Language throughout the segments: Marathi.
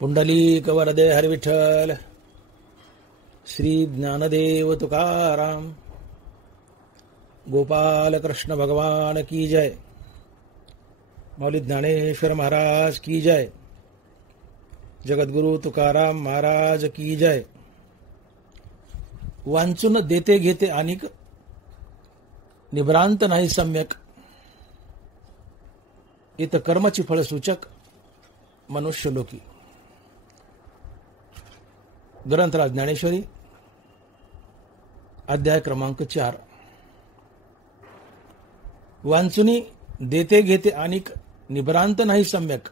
पुंडलीक वरदे हरिविठ्ठल. श्री ज्ञानदेव तुकाराम. गोपाल कृष्ण भगवान की जय. मौली ज्ञानेश्वर महाराज की जय. जगद्गुरु तुकाराम महाराज की जय. वांचून देते घेते अनिक, निभ्रांत नाही सम्यक. इत कर्मची फळ सूचक मनुष्य लोकी. ग्रंथराज ज्ञानेश्वरी अध्याय क्रमांक 4. वांचुनी देते घेते अनिक, निभ्रांत नाही सम्यक.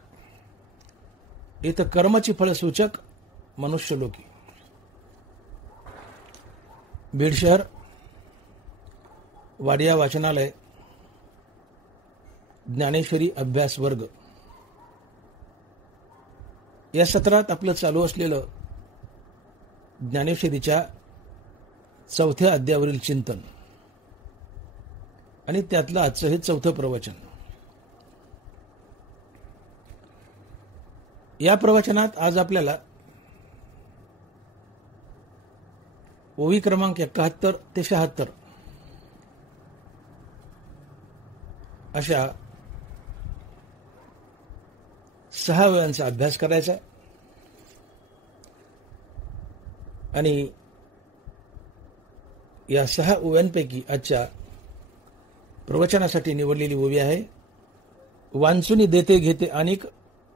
इत कर्मची फळ सूचक मनुष्य लोकी. बीड शहर वाडिया वाचनालय ज्ञानेश्वरी अभ्यास वर्ग या सत्रात आपलं चालू असलेलं ज्ञानेश्वरीच्या 4थ्या अध्यायावरील चिंतन आणि त्यातलं आजचं हे 4थं प्रवचन. या प्रवचनात आज आपल्याला ओवी क्रमांक 71 ते 76 अशा 6 ओव्यांचा अभ्यास करायचा आहे. आणि या 6 ओव्यांपैकी आजच्या प्रवचनासाठी निवडलेली ओवी आहे, वांचुनी देते घेते अनिक,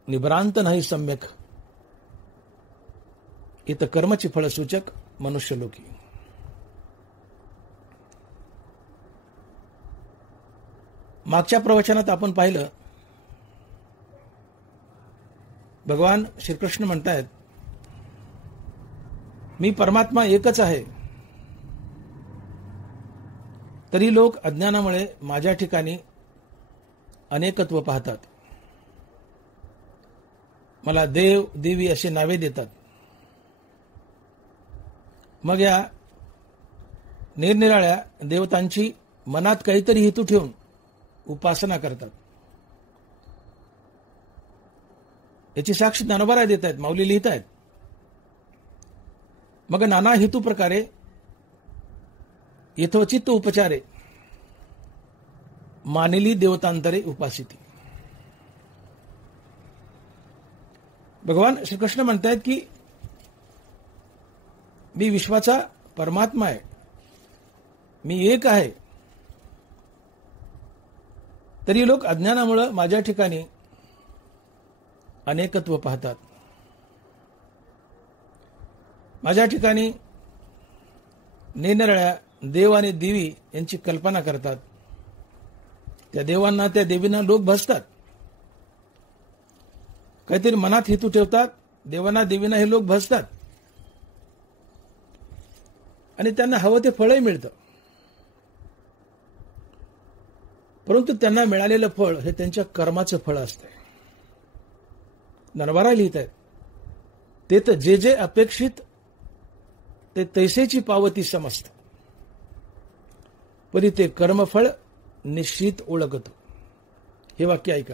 निभ्रांत नाही सम्यक. इत कर्मची फळ सूचक मनुष्य लोकी. मागच्या प्रवचनात आपण पाहिलं, भगवान श्रीकृष्ण म्हणतायत, मी परमात्मा एकच आहे, तरी लोक अज्ञानामुळे माझ्या ठिकाणी अनेकत्व पाहतात. मला देव देवी असे नावे देतात. मग या निरनिराळ्या देवतांची मनात काहीतरी हेतू ठेवून उपासना करतात. याची साक्ष ज्ञानोबा देत आहेत, माऊली लिहित आहेत. मग नाना हेतू प्रकारे यथोचित उपचारे मानिली देवतांतरे उपासिती. भगवान श्रीकृष्ण म्हणतायत की मी विश्वाचा परमात्मा आहे, मी एक आहे, तरी लोक अज्ञानामुळे माझ्या ठिकाणी अनेकत्व पाहतात. माझ्या ठिकाणी निरनिराळ्या देव आणि देवी यांची कल्पना करतात. त्या देवांना त्या देवींना लोक भजतात. काहीतरी मनात हेतू ठेवतात, देवांना देवींना हे लोक भजतात आणि त्यांना हवं ते फळही मिळतं. परंतु त्यांना मिळालेलं फळ हे त्यांच्या कर्माचं फळ असतं. नरवारा लिहित आहेत, ते तर जे जे अपेक्षित ते तैसेची पावती समजत, परी ते कर्मफळ निश्चित ओळखतो. हे वाक्य ऐका,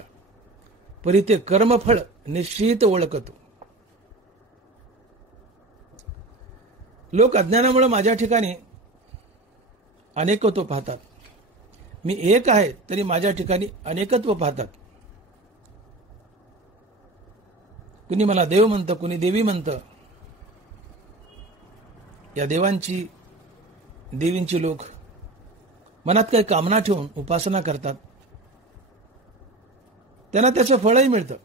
परी ते कर्मफळ निश्चित ओळखतो. लोक अज्ञानामुळे माझ्या ठिकाणी अनेकत्व पाहतात. मी एक आहे तरी माझ्या ठिकाणी अनेकत्व पाहतात. कुणी मला देव म्हणतं, कुणी देवी म्हणतं. या देवांची देवींची लोक मनात काही कामना ठेवून उपासना करतात. त्यांना त्याचं फळही मिळतं.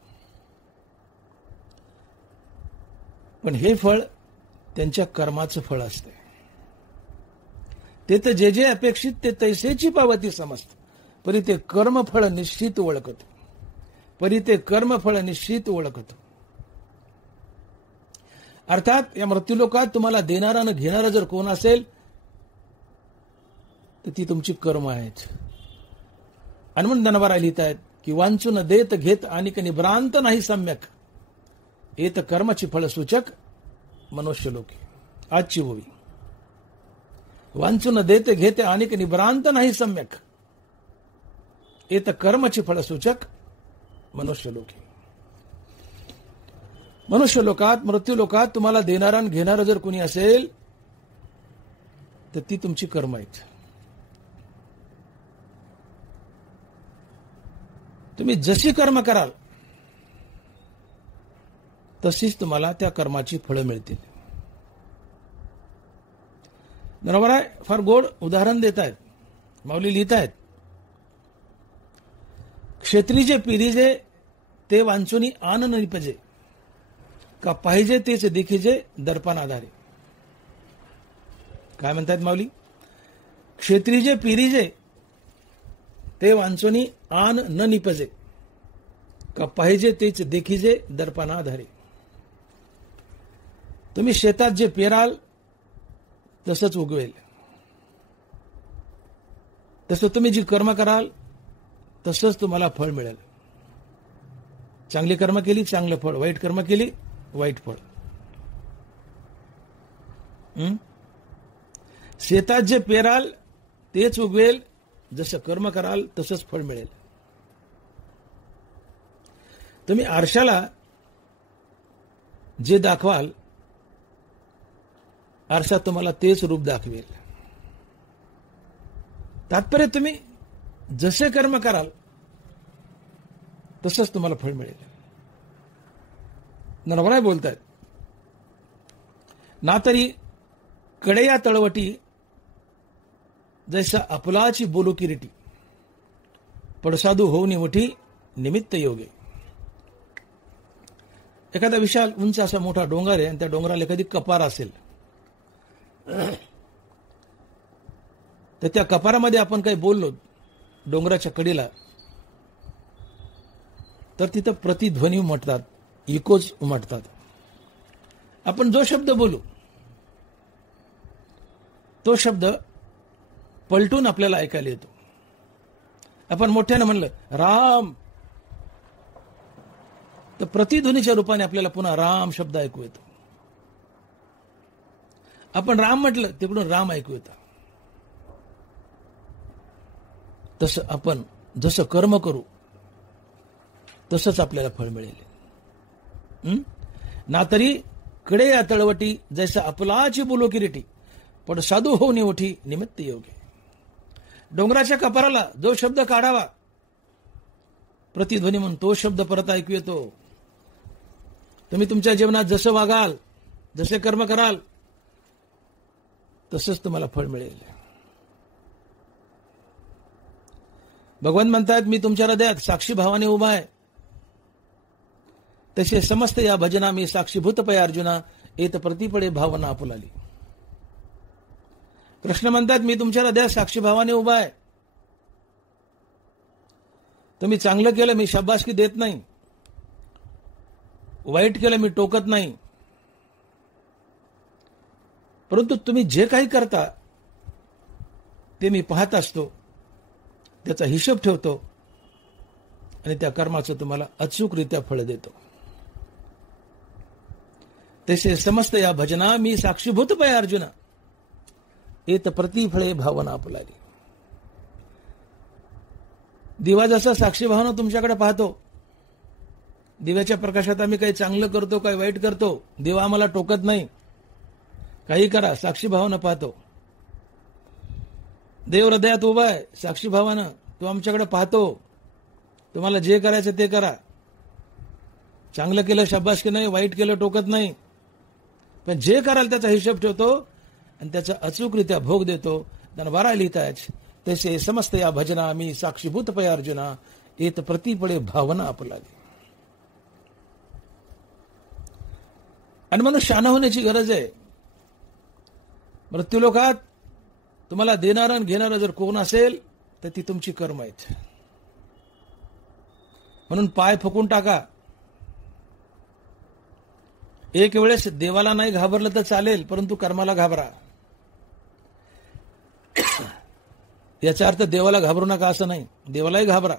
पण हे फळ त्यांच्या कर्माचं फळ असते. ते तर जे जे अपेक्षित ते तैसेची पावती समजत, परी ते कर्मफळ निश्चित ओळखतो. परी ते कर्मफळ निश्चित ओळखतो. अर्थात या मृत्यूलोकात तुम्हाला देणारा आणि घेणारा जर कोण असेल तर ती तुमची कर्म आहेत. आणि म्हणून ज्ञानोबा लिहित आहेत की वांचून देत घेत अनिक, निभ्रांत नाही सम्यक. येत कर्मची फळ सूचक मनुष्य लोकी. आजची ओवी, वांचून देते घेते अनिक, निभ्रांत नाही सम्यक. येत कर्मची फळ सूचक मनुष्य लोकी. मनुष्य लोकात, मृत्यू लोकात तुम्हाला देणारा आणि घेणारं जर कोणी असेल तर ती तुमची कर्म आहेत. तुम्ही जशी कर्म कराल तशीच तुम्हाला त्या कर्माची फळं मिळतील. बरोबर आहे. फार गोड उदाहरण देत आहेत माऊली, लिहित आहेत, क्षेत्रीजे पिरीजे ते वांचुनी आन न निपजे, का पाहिजे तेच देखीजे दर्पण आधारे. काय म्हणतात माऊली? क्षेत्रीजे पिरीजे ते वांचुनी आन न निपजे, का पाहिजे तेच देखीजे दर्पण आधारे. तुम्ही शेतात जे पेराल तसंच उगवेल. तसं तुम्ही जी कर्म कराल तसंच तुम्हाला फळ मिळेल. चांगली कर्म केली चांगलं फळ, वाईट कर्म केली वाईट फळ. शेतात जे पेराल तेच उगवेल, जसं कर्म कराल तसंच फळ मिळेल. तुम्ही आरशाला जे दाखवाल आरसा तुम्हाला तेच रूप दाखवेल. तात्पर्य तुम्ही जसे कर्म कराल तसंच तुम्हाला फळ मिळेल. नरवराय बोलतायत, ना तरी कडेया तळवटी जैसा अपलाची बोलो किरीटी, पडसाधू होऊनी मोठी निमित्त योगे. एखादा विशाल उंच असा मोठा डोंगर आहे आणि त्या डोंगराला एखादी कपार असेल तर त्या कपारामध्ये आपण काही बोललो डोंगराच्या कडीला तर तिथं प्रतिध्वनी उमटतात, इकोज उमटतात. आपण जो शब्द बोलू तो शब्द पलटून आपल्याला ऐकायला येतो. आपण मोठ्यानं म्हणलं राम तर प्रतिध्वनीच्या रूपाने आपल्याला पुन्हा राम शब्द ऐकू येतो. आपण राम म्हटलं तिकडून राम ऐकू येतं. तसं आपण जसं कर्म करू तसंच आपल्याला फळ मिळेल. ना तरी कडे या तळवटी जैसा अपलाची बोलो किरीटी, पण साधू होऊन ओठी निमित्त योगे. डोंगराच्या कपाराला जो शब्द काढावा प्रतिध्वनी म्हणून तो शब्द परत ऐकू येतो. तुम्ही तुमच्या जीवनात जसं वागाल, जसे कर्म कराल तसंच तुम्हाला फळ मिळेल. भगवान म्हणतात, मी तुमच्या हृदयात साक्षी भावाने उभा आहे. तसे समस्त या भजना मी साक्षीभूत पय अर्जुना, येत प्रतिपडे भावना आपुलाली. कृष्ण म्हणतात, मी तुमच्या हृदयात साक्षी भावाने उभा आहे. तुम्ही चांगलं केलं मी शाबासकी देत नाही, वाईट केलं मी टोकत नाही, परंतु तुम्ही जे काही करता ते मी पाहत असतो, त्याचा हिशोब ठेवतो आणि त्या कर्माचं तुम्हाला अचूकरित्या फळ देतो. तसे समस्त या भजना मी साक्षीभूत पय अर्जुना, येत प्रतिफळे भावना आपलाली. दिवा जसा साक्षी भावना तुमच्याकडे पाहतो, दिव्याच्या प्रकाशात आम्ही काही चांगलं करतो काही वाईट करतो, दिवा आम्हाला टोकत नाही. काही करा साक्षी भावना पाहतो. देव हृदयात उभा आहे साक्षी भावानं, तो आमच्याकडे पाहतो. तुम्हाला जे करायचं ते करा. चांगलं केलं शाबासकी नाही, वाईट केलं टोकत नाही, पण जे कराल त्याचा हिशोब ठेवतो आणि त्याचा अचूकरित्या भोग देतो. दनबारा लिहितायच, तसे समस्त या भजना मी साक्षीभूत पय अर्जुना, येत प्रतिपडे भावना आपलाली. आणि म्हणून शहाणा होण्याची गरज आहे. मृत्यूलोकात तुम्हाला देणारं आणि घेणारं जर कोण असेल तर ती तुमची कर्म आहेत. म्हणून पाय फुकून टाका. एक वेळेस देवाला नाही घाबरलं तर चालेल, परंतु कर्माला घाबरा. याचा अर्थ देवाला घाबरू नका असं नाही, देवालाही घाबरा,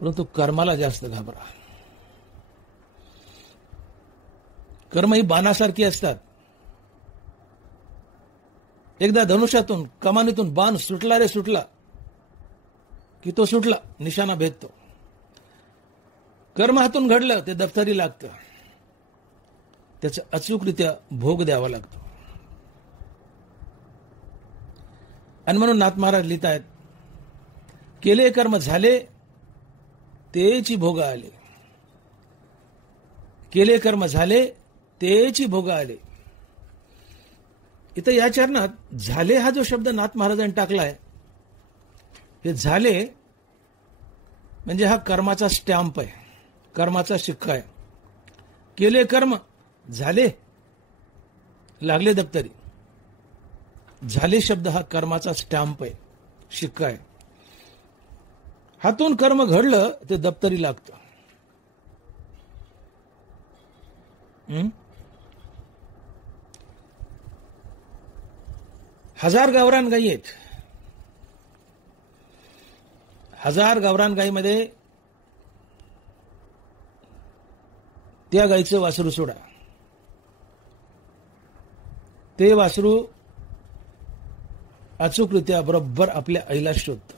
परंतु कर्माला जास्त घाबरा. कर्म ही बाणासारखी असतात. एकदा धनुष्यातून कमानीतून बाण सुटला रे सुटला की तो सुटला, निशाणा भेदतो. कर्म हातून घडलं ते दफ्तरी लागतं, त्याचा अचूकरित्या भोग द्यावा लागतो. आणि म्हणून नाथ महाराज लिहितायत, केले कर्म झाले तेची भोग आले. केले कर्म झाले तेची भोग आले. इथं या चरणात झाले हा जो शब्द नाथ महाराजांनी टाकलाय, हे झाले म्हणजे हा कर्माचा स्टॅम्प आहे, कर्माचा शिक्का आहे. केले कर्म झाले, लागले दप्तरी. झाले शब्द हा कर्माचा स्टॅम्प आहे, शिक्का आहे. हातून कर्म घडलं ते दप्तरी लागतं. हजार गावरान गायी आहेत. हजार गावरान गायीमध्ये त्या गायीचं वासरू सोडा, ते वासरू अचूकरित्या बरोबर आपल्या आईला शोधतं.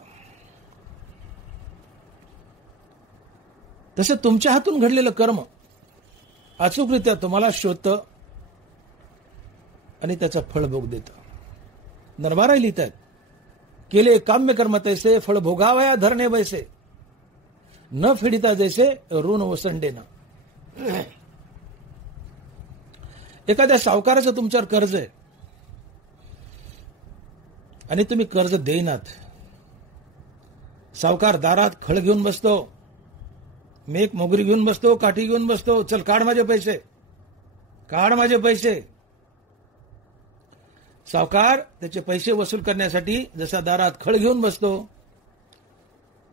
तसं तुमच्या हातून घडलेलं कर्म अचूकरित्या तुम्हाला शोधतं आणि त्याचा फळभोग देतं. नरबारा लिहितात, केले काम्य कर्म तैसे फळ भोगावया धरणे वैसे, न फेडिता जैसे ऋण ओसंडेना. एखाद्या सावकाराचं तुमच्यावर कर्ज आहे आणि तुम्ही कर्ज देईनात. सावकार दारात खळ घेऊन बसतो, मेक मोगरी घेऊन बसतो, काठी घेऊन बसतो, चल काढ माझे पैसे, काढ माझे पैसे. सावकार त्याचे पैसे वसूल करण्यासाठी जसा दारात खळ घेऊन बसतो,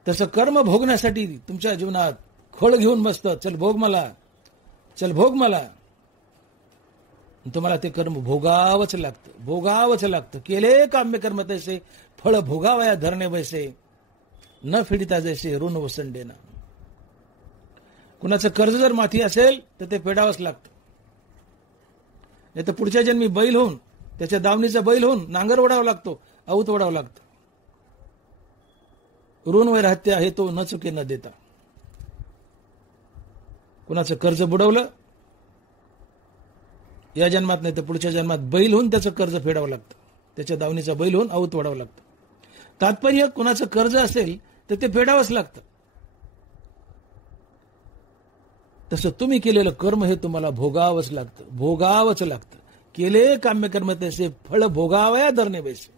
तसं कर्म भोगण्यासाठी तुमच्या जीवनात खळ घेऊन बसतं. चल भोग मला, चल भोग मला. तुम्हाला ते कर्म भोगावंच लागतं, भोगावंच लागतं. केले काम्य कर्म तैसे फळ भोगावया धरणे वैसे, न फेडिता जैसे ऋण ओसंडेना. कुणाचं कर्ज जर माथी असेल तर ते फेडावंच लागतं. नाही तर पुढच्या जन्मी बैल होऊन, त्याच्या दावणीचा बैल होऊन नांगर ओढावा लागतो, औत ओढावं लागतं. ऋण वैराहत्य आहे तो न चुके न देता. कुणाचं कर्ज बुडवलं या जन्मात, नाही तर पुढच्या जन्मात बैल होऊन त्याचं कर्ज फेडावं लागतं, त्याच्या दावणीचा बैल होऊन औत ओढावं लागतं. तात्पर्य कुणाचं कर्ज असेल तर ते फेडावंच लागतं. तसं तुम्ही केलेलं कर्म हे तुम्हाला भोगावंच लागतं, भोगावंच लागतं. केले काम्य कर्म तैसे फळ भोगावया धरणे वैसे,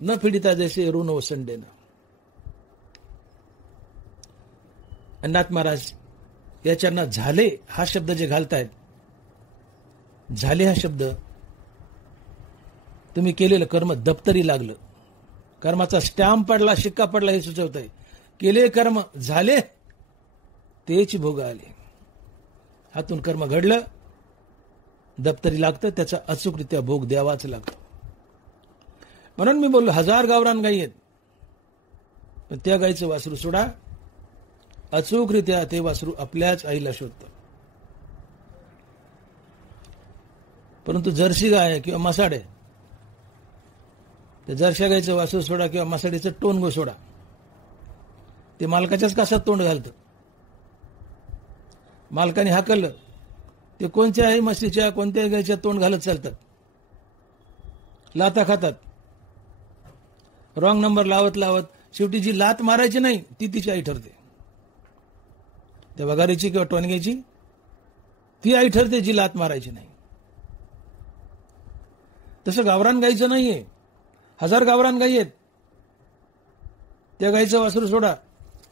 न फेडिता जैसे ऋण ओसंडेना. नाथ महाराज या चरणात झाले हा शब्द जे घालतायत, झाले हा शब्द तुम्ही केलेलं कर्म दप्तरी लागलं, कर्माचा स्टॅम्प पडला, शिक्का पडला हे सुचवत आहे. केले कर्म झाले तेच भोग आले. हातून कर्म घडलं दप्तरी लागतं, त्याचा अचूकरित्या भोग द्यावाच लागतो. म्हणून मी बोललो, हजार गावरान गायी आहेत, पण त्या गायीचं वासरू सोडा, अचूकरित्या ते वासरू आपल्याच आईला शोधतं. परंतु जर्सी गाय किंवा मसाड आहे, त्या जर्सी गायचं वासरू सोडा किंवा मसाडीचं टोनगो सोडा, ते मालकाच्याच कासात तोंड घालतं. मालकाने हाकललं ते कोणत्याही म्हशीच्या कोणत्याही गायच्या तोंड घालत चालतात, लाता खातात, रॉंग नंबर लावत लावत शेवटी जी लात मारायची नाही ती तिची आई ठरते. त्या वगारीची किंवा टोनग्याची ती आई ठरते जी लात मारायची नाही. तसं गावरान गायचं नाहीये. हजार गावरान गायी आहेत, त्या गायचं वासरू सोडा,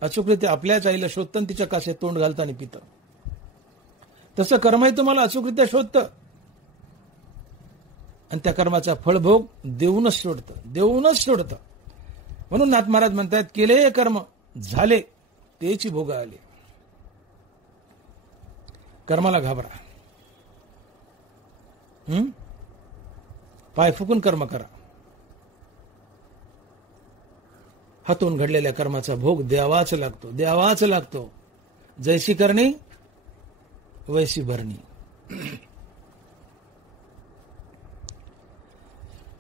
अचूकरित्या आपल्याच आईला शोधतं, तिच्या कासेत तोंड घालतं आणि पितं. तसं कर्मही तुम्हाला अचूकरित्या शोधतं आणि त्या कर्माचा फळभोग देऊनच सोडतं, देऊनच सोडतं. म्हणून नाथ महाराज म्हणतात, केले कर्म झाले तेची भोग आले. कर्माला घाबरा, पाय फुकून कर्म करा. हातून घडलेल्या कर्माचा भोग द्यावाच लागतो, द्यावाच लागतो. जैसी करणी वैसी भरणी.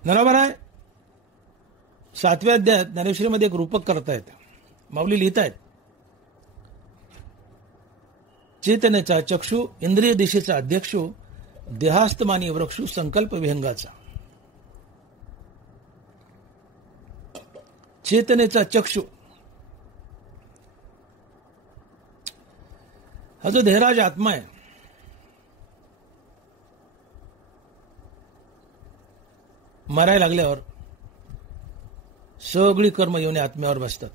बरोबर आहे. 7व्या अध्यायात ज्ञानेश्वरीमध्ये एक रूपक करतायत, माऊली लिहितायत, चेतनेचा चक्षु इंद्रिय दिशेचा अध्यक्षु देहास्तमानी वृक्षु संकल्प विहंगाचा. चेतनेचा चक्षु हा जो देहराज आत्मा आहे, मरायला लागल्यावर सगळी कर्म येऊन आत्म्यावर बसतात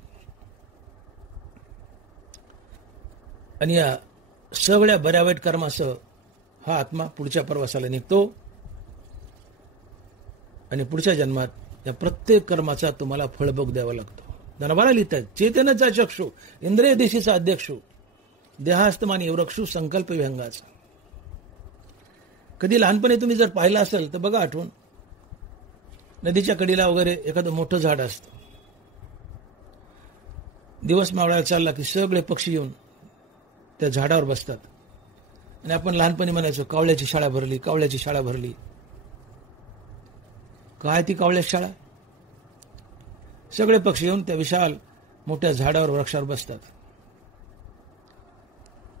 आणि या सगळ्या बऱ्या वाईट कर्मासह हा आत्मा पुढच्या प्रवासाला निघतो आणि पुढच्या जन्मात या प्रत्येक कर्माचा तुम्हाला फळभोग द्यावा लागतो. धनबारा लिहितात चेतनेचा चक्षु इंद्रिय दिशेचा अध्यक्षु देहास्तमानी वृक्षु संकल्प विहंगाचा. कधी लहानपणी तुम्ही जर पाहिलं असेल तर बघा आठवण, नदीच्या कडेला वगैरे एखादं मोठं झाड असतं, दिवस मावळायला चालला की सगळे पक्षी येऊन त्या झाडावर बसतात आणि आपण लहानपणी म्हणायचो कावळ्याची शाळा भरली, कावळ्याची शाळा भरली. काय ती कावळ्याची शाळा? सगळे पक्षी येऊन त्या विशाल मोठ्या झाडावर वृक्षावर बसतात.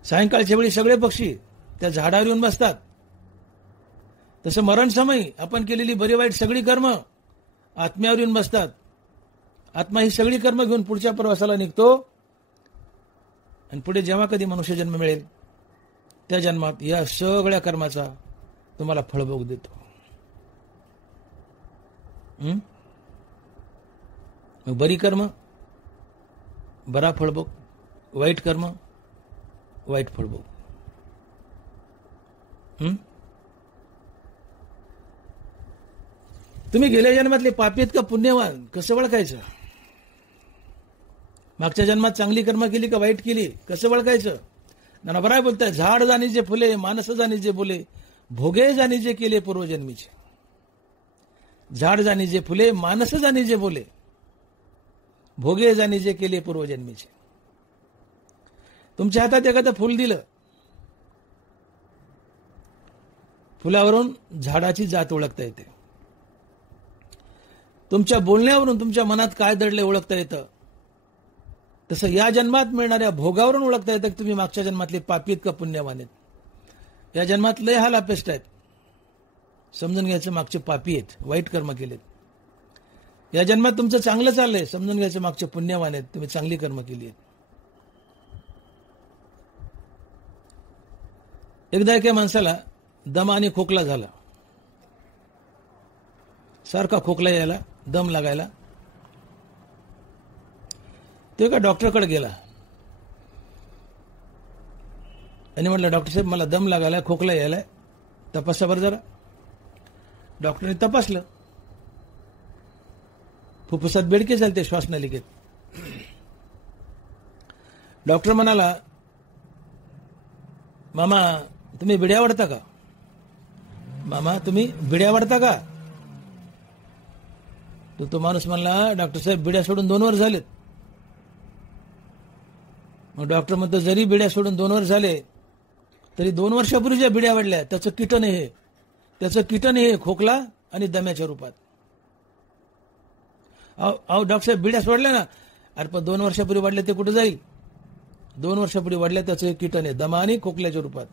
सायंकाळच्या वेळी सगळे पक्षी त्या झाडावर येऊन बसतात. तसं मरण समयी आपण केलेली बरी वाईट सगळी कर्म आत्म्यावर येऊन बसतात. आत्मा ही सगळी कर्म घेऊन पुढच्या प्रवासाला निघतो आणि पुढे जेव्हा कधी मनुष्य जन्म मिळेल त्या जन्मात या सगळ्या कर्माचा तुम्हाला फळभोग देतो. मग बरी कर्म बरा फळभोग, वाईट कर्म वाईट फळभोग. तुम्ही गेल्या जन्मातले पापी आहेत का पुण्यवान कसं ओळखायचं? मागच्या जन्मात चांगली कर्म केली का वाईट केली कसं ओळखायचं? ना बराय बोलताय झाड जाणी जे फुले मानस जाणी जे बोले भोगे जाणी जे केले पूर्वजन्मीचे. झाड जाणी जे फुले मानस जाणी जे बोले भोगे जाणी जे केले पूर्वजन्मीचे. तुमच्या हातात एखादं फुल दिलं, फुलावरून झाडाची जात ओळखता येते. तुमच्या बोलण्यावरून तुमच्या मनात काय दडले ओळखता येतं. तसं या जन्मात मिळणाऱ्या भोगावरून ओळखता येतं की तुम्ही मागच्या जन्मातले पापी आहेत का पुण्यवान आहेत. या जन्मात लय हाल अपेष्ट आहेत, समजून घ्यायचं मागचे पापी आहेत, वाईट कर्म केलेत. या जन्मात तुमचं चांगलं चाललंय, समजून घ्यायचं मागचे पुण्यवान आहेत, तुम्ही चांगली कर्म केली आहेत. एकदा एका माणसाला दम आणि खोकला झाला, सारखा खोकला यायला, दम लागायला. तो एका डॉक्टरकडे गेला आणि म्हटलं डॉक्टर साहेब मला दम लागायला, खोकला यायलाय, तपासा बरं जरा. डॉक्टरने तपासलं, फुफ्फुसात बेडके झाले ते श्वासनलिकेत. डॉक्टर म्हणाला मामा तुम्ही बिड्या आवडता का? मामा तुम्ही बिड्या आवडता का? तो माणूस म्हणला डॉक्टर साहेब बिड्या सोडून 2 वर्ष झालेत. मग डॉक्टर म्हणतो जरी बिड्या सोडून 2 वर्ष झाले तरी 2 वर्षापूर्वी ज्या बिड्या आवडल्या त्याचं कीटन हे, त्याचं कीटन हे खोकला आणि दम्याच्या रूपात. अहो डॉक्टर साहेब बिड्या सोडल्या ना. अरे पण 2 वर्षापूर्वी वाढले ते कुठे जाईल? 2 वर्षापूर्वी वाढल्या त्याचं कीटन आहे दमा आणि खोकल्याच्या रूपात.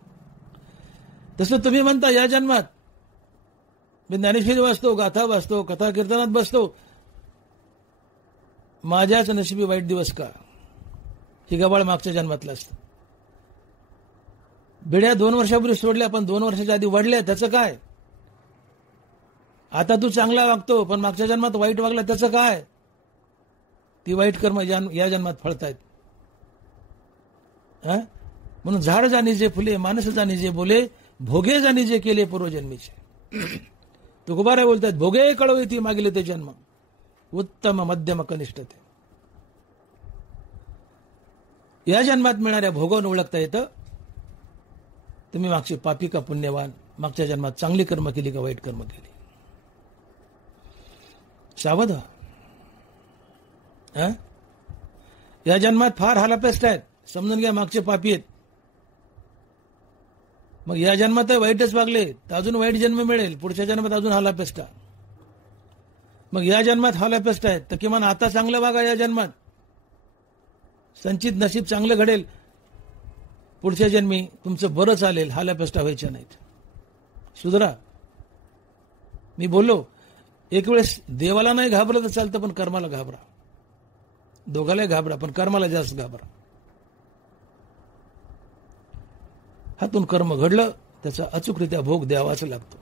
तसं तुम्ही म्हणता या जन्मात मी ज्ञानेश्वरी वाचतो, गाथा वाचतो, कथा कीर्तनात बसतो, माझ्याच नशिबी वाईट दिवस का? ही गबाळ मागच्या जन्मातलं असतं. बिड्या 2 वर्षापूर्वी सोडल्या पण 2 वर्षाच्या आधी वाढल्या त्याचं काय? आता तू चांगला वागतो पण मागच्या जन्मात वाईट वागला त्याचं काय? ती वाईट कर्म या जन्मात फळतायत. म्हणून झाड जाणी जे फुले मानस जाणी जे बोले भोगे जाणी जे केले पूर्वजन्मीचे. तुकोबाराय बोलतात भोगे कळवे ती मागील ते जन्म उत्तम मध्यम कनिष्ठ ते. या जन्मात मिळणाऱ्या भोगावरून ओळखता येतं तुम्ही मागचे पापी का पुण्यवान, मागच्या जन्मात चांगली कर्म केली का वाईट कर्म केली. सावध व्हा. या जन्मात फार हालापेस्ट आहेत, समजून घ्या मागचे पापी आहेत. मग या जन्मात वाईटच वागले तर अजून वाईट जन्म मिळेल, पुढच्या जन्मात अजून हालापेस्टा. मग या जन्मात हालापेस्ट आहेत तर किमान आता चांगलं वागा. या जन्मात संचित नशीब चांगलं घडेल पुढच्या जन्मी तुमचं बरं चालेल, हाल्यापेष्टा व्हायच्या नाहीत. सुधरा. मी बोललो एक वेळेस देवाला नाही घाबरलं तर चालतं, पण कर्माला घाबरा. दोघाला घाबरा, पण कर्माला जास्त घाबरा. हातून कर्म घडलं त्याचा अचूकरित्या भोग द्यावाच लागतो.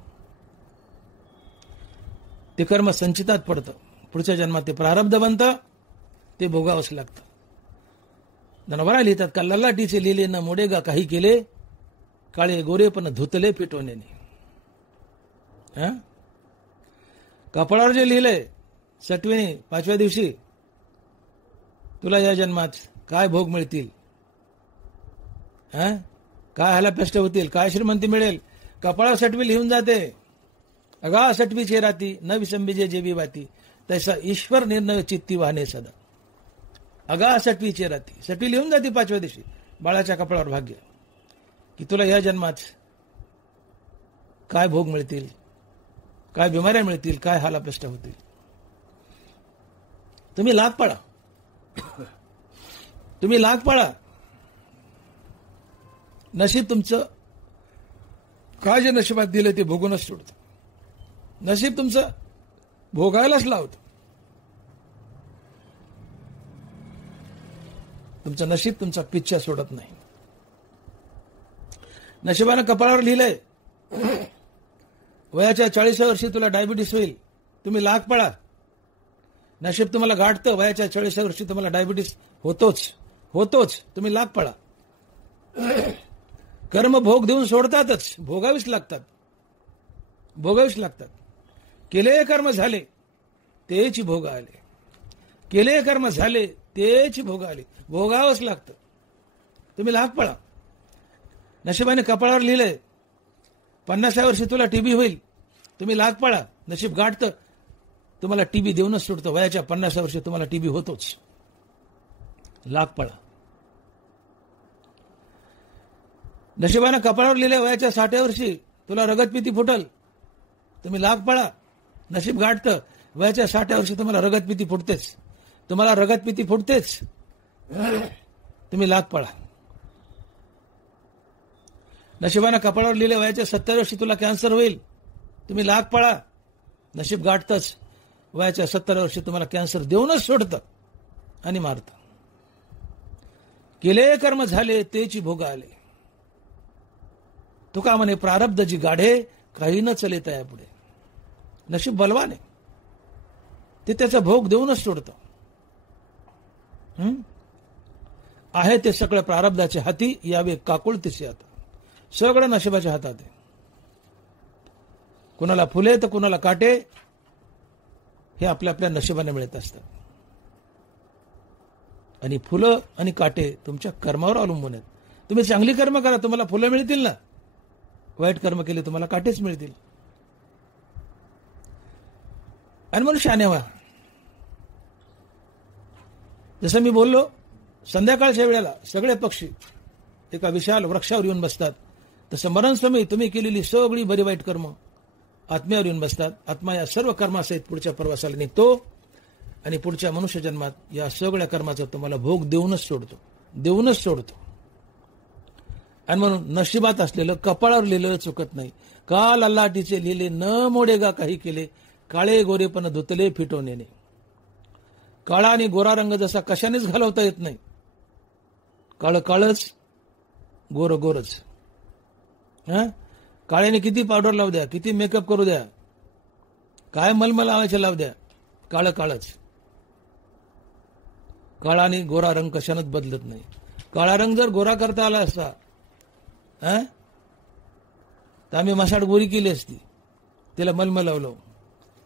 ते कर्म संचितात पडतं, पुढच्या जन्मात ते प्रारब्ध बनतं, ते भोगावंच लागतं. धनवरा लिहितात का ललाटीचे लिहिले न मोडेगा काही केले, काळे गोरे पण धुतले पिटवण्याने. कपाळावर जे लिहिलंय 6व्या 5व्या दिवशी तुला या जन्मात काय भोग मिळतील, काय हालापेष्ट होतील, काय श्रीमंती मिळेल, कपाळावर 6वी लिहून जाते. अगा 6वी चेराती न विसंबीजे जेवी वाती, तैसा ईश्वर निर्णय चित्ती वाहने सदा. अगा 6वी चेराती, 6वी लिहून जाते 5व्या दिवशी बाळाच्या कपाळावर भाग्य, की तुला या जन्मात काय भोग मिळतील, काय बिमाऱ्या मिळतील, काय हालापेष्ट होतील. तुम्ही लाग पाळा, तुम्ही लाग पाळा. नशीब तुमचं काय जे नशिबात दिलं ते भोगूनच सोडतं. नशीब तुमचं भोगायलाच लावतं. तुमचं नशीब तुमचा पिच्छा सोडत नाही. नशिबानं कपाळावर लिहिलंय वयाच्या 40व्या वर्षी तुला डायबिटीस होईल, तुम्ही लाग पळा. नशीब तुम्हाला गाठतं, वयाच्या 40व्या वर्षी तुम्हाला डायबिटीस होतोच, तुम्ही लाग पळा. कर्म भोग देऊन सोडतातच, भोगावीच लागतात. केले कर्म झाले तेच भोग आले, केले कर्म झाले तेच भोग आले, भोगावंच लागतं. तुम्ही लाग पळा. नशिबाने कपाळावर लिहिलंय 50व्या वर्षी तुला टीबी होईल, तुम्ही लाग पळा. नशीब गाठतं, तुम्हाला टीबी देऊनच सोडतं. वयाच्या 50व्या वर्षी तुम्हाला टीबी होतोच, लाग पळा. नशिबानं कपाळावर लिहिलंय वयाच्या 60व्या वर्षी तुला रगतपिती फुटल, तुम्ही लाग पळा. नशीब गाठतं, वयाच्या 60व्या वर्षी तुम्हाला रगतपिती फुटतेच, तुम्ही लाग पळा. नशिबानं कपाळावर लिहिले वयाच्या 70व्या वर्षी तुला कॅन्सर होईल, तुम्ही लाग पळा. नशीब गाठतच, वयाच्या 70व्या वर्षी तुम्हाला कॅन्सर देऊनच सोडतं आणि मारतं. केले कर्म झाले तेची भोग आले. तुका म्हणे प्रारब्ध जी गाढे काही न चले त्या पुढे. नशीब बलवान आहे, ते त्याचा भोग देऊनच सोडतं. आहे ते सगळं प्रारब्धाच्या हाती, यावे काकुळतीचे आता. सगळं नशिबाच्या हातात आहे. कुणाला फुले तर कुणाला काटे, हे आपल्या आपल्या नशिबाने मिळत असतात. आणि फुलं आणि काटे तुमच्या कर्मावर अवलंबून आहेत. तुम्ही चांगली कर्म करा, तुम्हाला फुलं मिळतील ना. वाईट कर्म केले तुम्हाला काटेच मिळतील. आणि म्हणून शहाणे व्हा. जसं मी बोललो, संध्याकाळच्या वेळेला सगळे पक्षी एका विशाल वृक्षावर येऊन बसतात, तसं मरणसमयी तुम्ही केलेली सगळी बरी वाईट कर्म आत्म्यावर येऊन बसतात. आत्मा या सर्व कर्मासहित पुढच्या प्रवासाला निघतो आणि पुढच्या मनुष्य जन्मात या सगळ्या कर्माचा तुम्हाला भोग देऊनच सोडतो. आणि म्हणून नशिबात असलेलं, कपाळावर लिहिलेलं चुकत नाही. काल अल्लाटीचे लिहिले न मोडेगा काही केले, काळे गोरे पण धुतले फिटवण्याने. काळा आणि गोरा रंग जसा कशानेच घालवता येत नाही. काळं काळच, गोर गोरच. काळ्याने किती पावडर लावू द्या, किती मेकअप करू द्या, काय मलमल लावायचे लावू द्या, काळं काळच. काळा आणि गोरा रंग कशानच बदलत नाही. काळा रंग जर गोरा करता आला असता तर आम्ही मसाड गोरी केली असती. त्याला मलमल लावलो.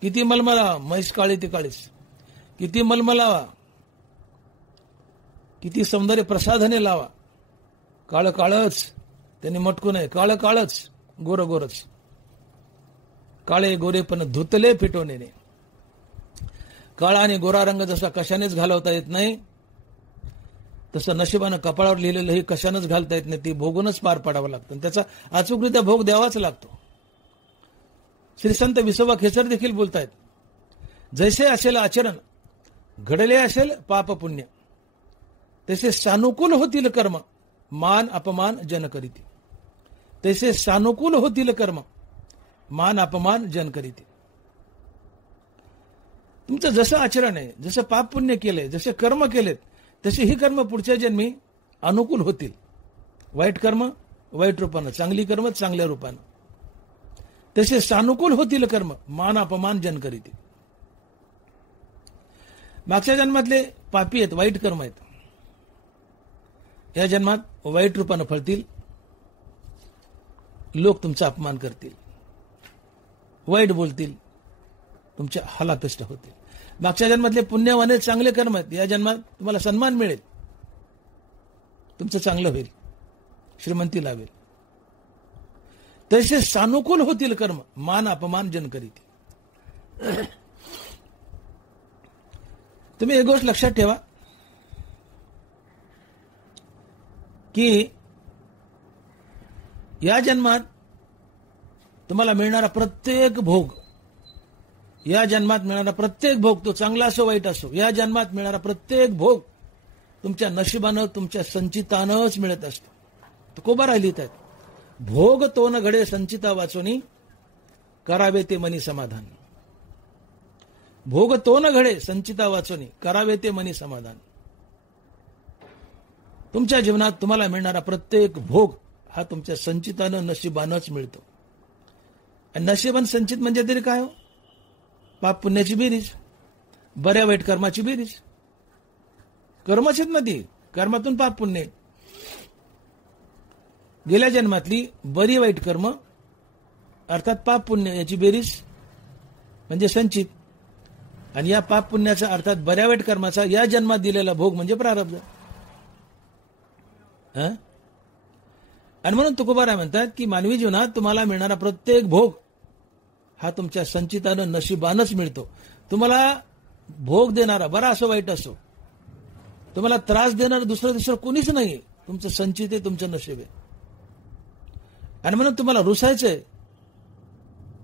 किती मलमलावा, म्हैस काळी ती काळीच. किती मलमलावा, किती सौंदर्य प्रसाधने लावा, काळं काळच. त्यांनी मटकू नये, काळं काळच, गोर गोरच. काळे गोरे पण धुतले फिटवण्याने. काळा आणि गोरा रंग जसा कशानेच घालवता येत नाही, तसं नशिबानं कपाळावर लिहिलेलं हे कशानंच घालता येत नाही. ते भोगूनच पार पाडावं लागतं. त्याचा अचूकरित्या भोग द्यावाच लागतो. श्री संत विसोबा खेचर देखील बोलतायत, जैसे असेल आचरण, घडले असेल पाप पुण्य, तसे सानुकूल होतील कर्म, मान अपमान जन करीती, तैसे सानुकूल होतील कर्म मान अपमान जन करीती. तुमचं जसं आचरण आहे, जसं पाप पुण्य केलंय, जसे कर्म केलेत, तसे ही कर्म पुढच्या जन्मी अनुकूल होतील. वाईट कर्म वाईट रूपानं, चांगली कर्म चांगल्या रूपानं. तसे सानुकूल होतील कर्म मान अपमान जन करीती. मागच्या जन्मातले पापी आहेत, वाईट कर्म आहेत, या जन्मात वाईट रूपानं फळतील. लोक तुमचा अपमान करतील, वाईट बोलतील, तुमच्या हालापेष्ट होतील. मागच्या जन्मातले पुण्यवाने चांगले कर्म आहेत, या जन्मात तुम्हाला सन्मान मिळेल, तुमचं चांगलं होईल, श्रीमंती लावेल. तसे सानुकूल होतील कर्म मान अपमान जन करीती. तुम्ही एक गोष्ट लक्षात ठेवा की या जन्मात तुम्हाला मिळणारा प्रत्येक भोग, या जन्मात मिळणारा प्रत्येक भोग, तो चांगला असो वाईट असो, या जन्मात मिळणारा प्रत्येक भोग तुमच्या नशिबानं, तुमच्या संचितानंच मिळत असतो. तुकोबा लिहित आहेत, भोग तो न घडे संचिता वाचोनी, करावे ते मनी समाधान. भोग तो न घडे संचिता वाचोनी, करावे ते मनी समाधान. तुमच्या जीवनात तुम्हाला मिळणारा प्रत्येक भोग हा तुमच्या संचितानं, नशिबानंच मिळतो. आणि नशिबान संचित म्हणजे तरी काय हो? पाप पुण्याची बेरीज, बऱ्या वाईट कर्माची बेरीज. कर्मच आहेत ना ती, कर्मातून पाप पुण्य. गेल्या जन्मातली बरी वाईट कर्म अर्थात पाप पुण्य याची बेरीज म्हणजे संचित, आणि या पाप पुण्याचा अर्थात बऱ्या वाईट कर्माचा या जन्मात दिलेला भोग म्हणजे प्रारब्ध. आणि म्हणून तुकोबाराय म्हणतात की मानवी जीवनात तुम्हाला मिळणारा प्रत्येक भोग हा तुमच्या संचितानं, नशिबानंच मिळतो. तुम्हाला भोग देणारा, बरा असो वाईट असो, तुम्हाला त्रास देणारं दुसरं कोणीच नाहीये. तुमचं संचित आहे, तुमचं नशीब आहे. आणि म्हणून तुम्हाला रुसायचंय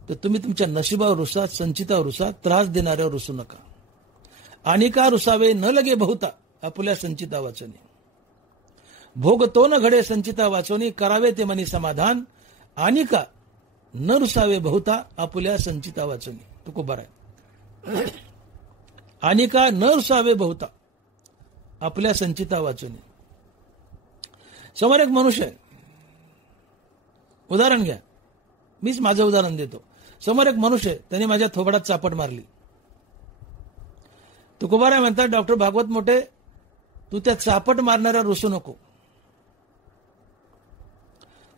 तर तुम्ही तुमच्या नशिबावर रुसा, संचितावर रुसा, त्रास देणाऱ्यावर रुसू नका. आणि का रुसावे न लगे बहुता, आपुल्या संचिता वाचनी. भोग तो न घडे संचिता वाचोनी, करावे ते मनी समाधान. आणि का न रुसावे बहुता, आपुल्या संचिता वाचनी. तुकोबाराय, आणि का न रुसावे बहुता, आपल्या संचिता वाचनी. समोर एक मनुष्य आहे, उदाहरण घ्या, मीच माझं उदाहरण देतो. समोर एक मनुष्य आहे, त्याने माझ्या थोबाडात चापट मारली. तुकोबाराय म्हणतात, डॉक्टर भागवत मोठे, तू त्या चापट मारणाऱ्या रुसू नको.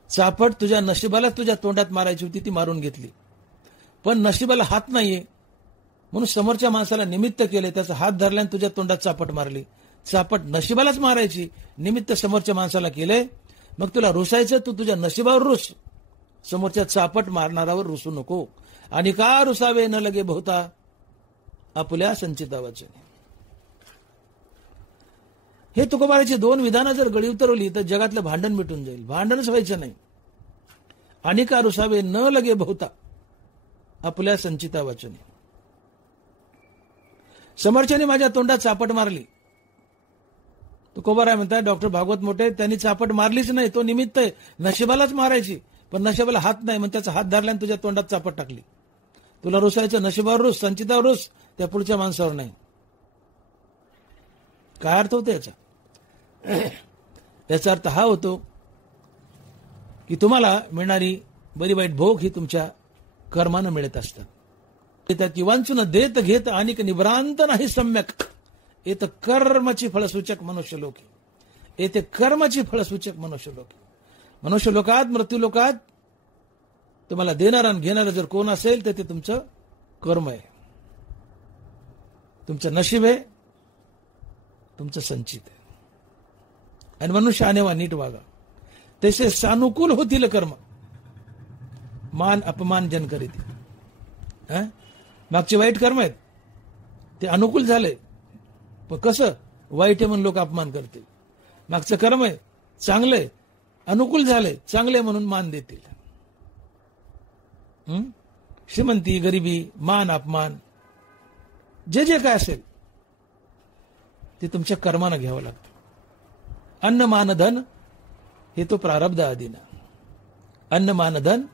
चापट तुझ्या नशिबाला तुझ्या तोंडात मारायची होती, ती मारून घेतली. पण नशिबाला हात नाहीये म्हणून समोरच्या माणसाला निमित्त केले, त्याचा हात धरल्याने तुझ्या तोंडात चापट मारली. चापट नशिबालाच मारायची, निमित्त समोरच्या माणसाला केले. मग तुला रुसायचं, तू तुझ्या नशिबावर रुस, समोरच्या चापट मारणारावर रुसू नको. आणि का रुसावे न लगे बहुता, आपुल्या संचिता वाचनी. हे तुकोबाराची दोन विधानं जर गळी उतरवली तर जगातलं भांडण मिटून जाईल. भांडणच व्हायचं नाही. आणि का रुसावे न लगे बहुता, आपल्या संचिता वाचनी. समोरच्याने माझ्या तोंडात चापट मारली. तुकोबाराय म्हणतात, डॉक्टर भागवत मोठे, त्यांनी चापट मारलीच नाही, तो निमित्त आहे, नशिबालाच मारायची. पण नशिबाला हात नाही, मग त्याचा हात धरल्याने तुझ्या तोंडात चापट टाकली. तुला रुसायचं, नशिबावर रुस, संचितावर रुस, त्या पुढच्या माणसावर नाही. काय अर्थ होतो याचा? याचा अर्थ हा होतो की तुम्हाला मिळणारी बरी वाईट भोग ही तुमच्या कर्मानं मिळत असतात. त्यात वांचून देत घेत आणि निभ्रांत नाही सम्यक, येत कर्माची फळसूचक मनुष्य लोके. येथे कर्माची फळसूचक मनुष्य लोके. मनुष्य लोकात, मृत्यू लोकात तुम्हाला देणारा आणि घेणारा जर कोण असेल तर ते तुमचं कर्म आहे, तुमचं नशीब आहे, तुमचं संचित आहे. आणि मनुष्य आनेवा नीट वागा, तसे सानुकूल होतील कर्म मान अपमान जन करीत. मागचे वाईट कर्म आहेत ते अनुकूल झाले, पण कसं वाईट आहे म्हणून लोक अपमान करतील. मागचं कर्म आहे चांगलंय, अनुकूल झाले, चांगले म्हणून मान देतील. श्रीमंती, गरिबी, मान अपमान, जे जे काय असेल ते तुमच्या कर्मानं घ्यावं लागतं. अन्न मान धन हे तो प्रारब्ध आधीन. अन्न मान धन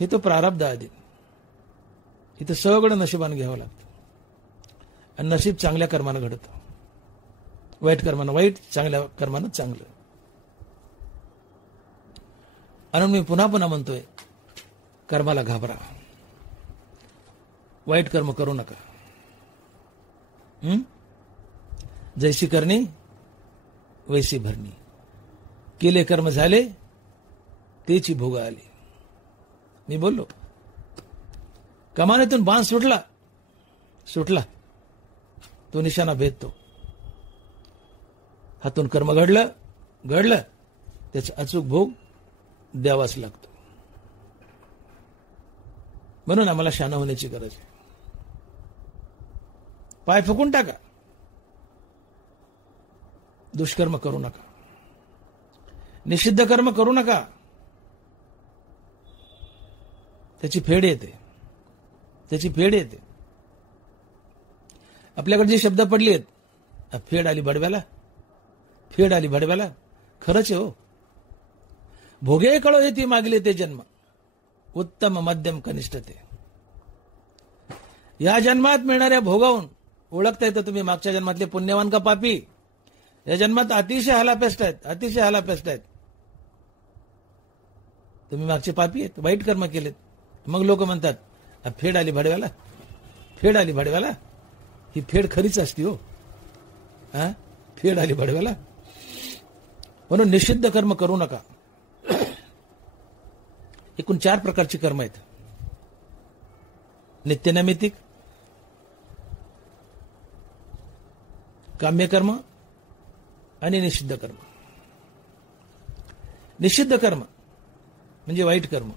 हे तो प्रारब्ध आधीन. इथं सगळं नशिबानं घ्यावं लागतं. आणि नशीब चांगल्या कर्मानं घडतं, वाईट कर्मानं वाईट, चांगल्या कर्मानं चांगलं. आणि मी पुन्हा पुन्हा म्हणतोय, कर्माला घाबरा, वाईट कर्म करू नका. जैसी करणी वैसी भरणी. केले कर्म झाले तेची भोग आले. मी बोललो, कमानीतून बाण सुटला तो निशाणा भेदतो. हातून कर्म घडलं त्याचा अचूक भोग द्यावाच लागतो. म्हणून आम्हाला शहाणा होण्याची गरज आहे. पाय फुकून टाका, दुष्कर्म करू नका, निषिद्ध कर्म करू नका. त्याची फेड येते. आपल्याकडे जे शब्द पडले आहेत, फेड आली भडव्याला, खरंच आहे हो. भोगे कळो हे ती मागले ते जन्म, उत्तम मध्यम कनिष्ठ ते. या जन्मात मिळणाऱ्या भोगावून ओळखता येतं तुम्ही मागच्या जन्मातले पुण्यवान का पापी. या जन्मात अतिशय हलापेस्ट आहेत. तुम्ही मागचे पापी आहेत, वाईट कर्म केलेत. मग लोक म्हणतात फेड आली भडव्याला. ही फेड खरीच असती हो. फेड आली भडव्याला. म्हणून निषिद्ध कर्म करू नका. एकूण 4 प्रकारची कर्म आहेत. नित्यनैमित्तिक, काम्यकर्म आणि निषिद्ध कर्म. निषिद्ध कर्म म्हणजे वाईट कर्म.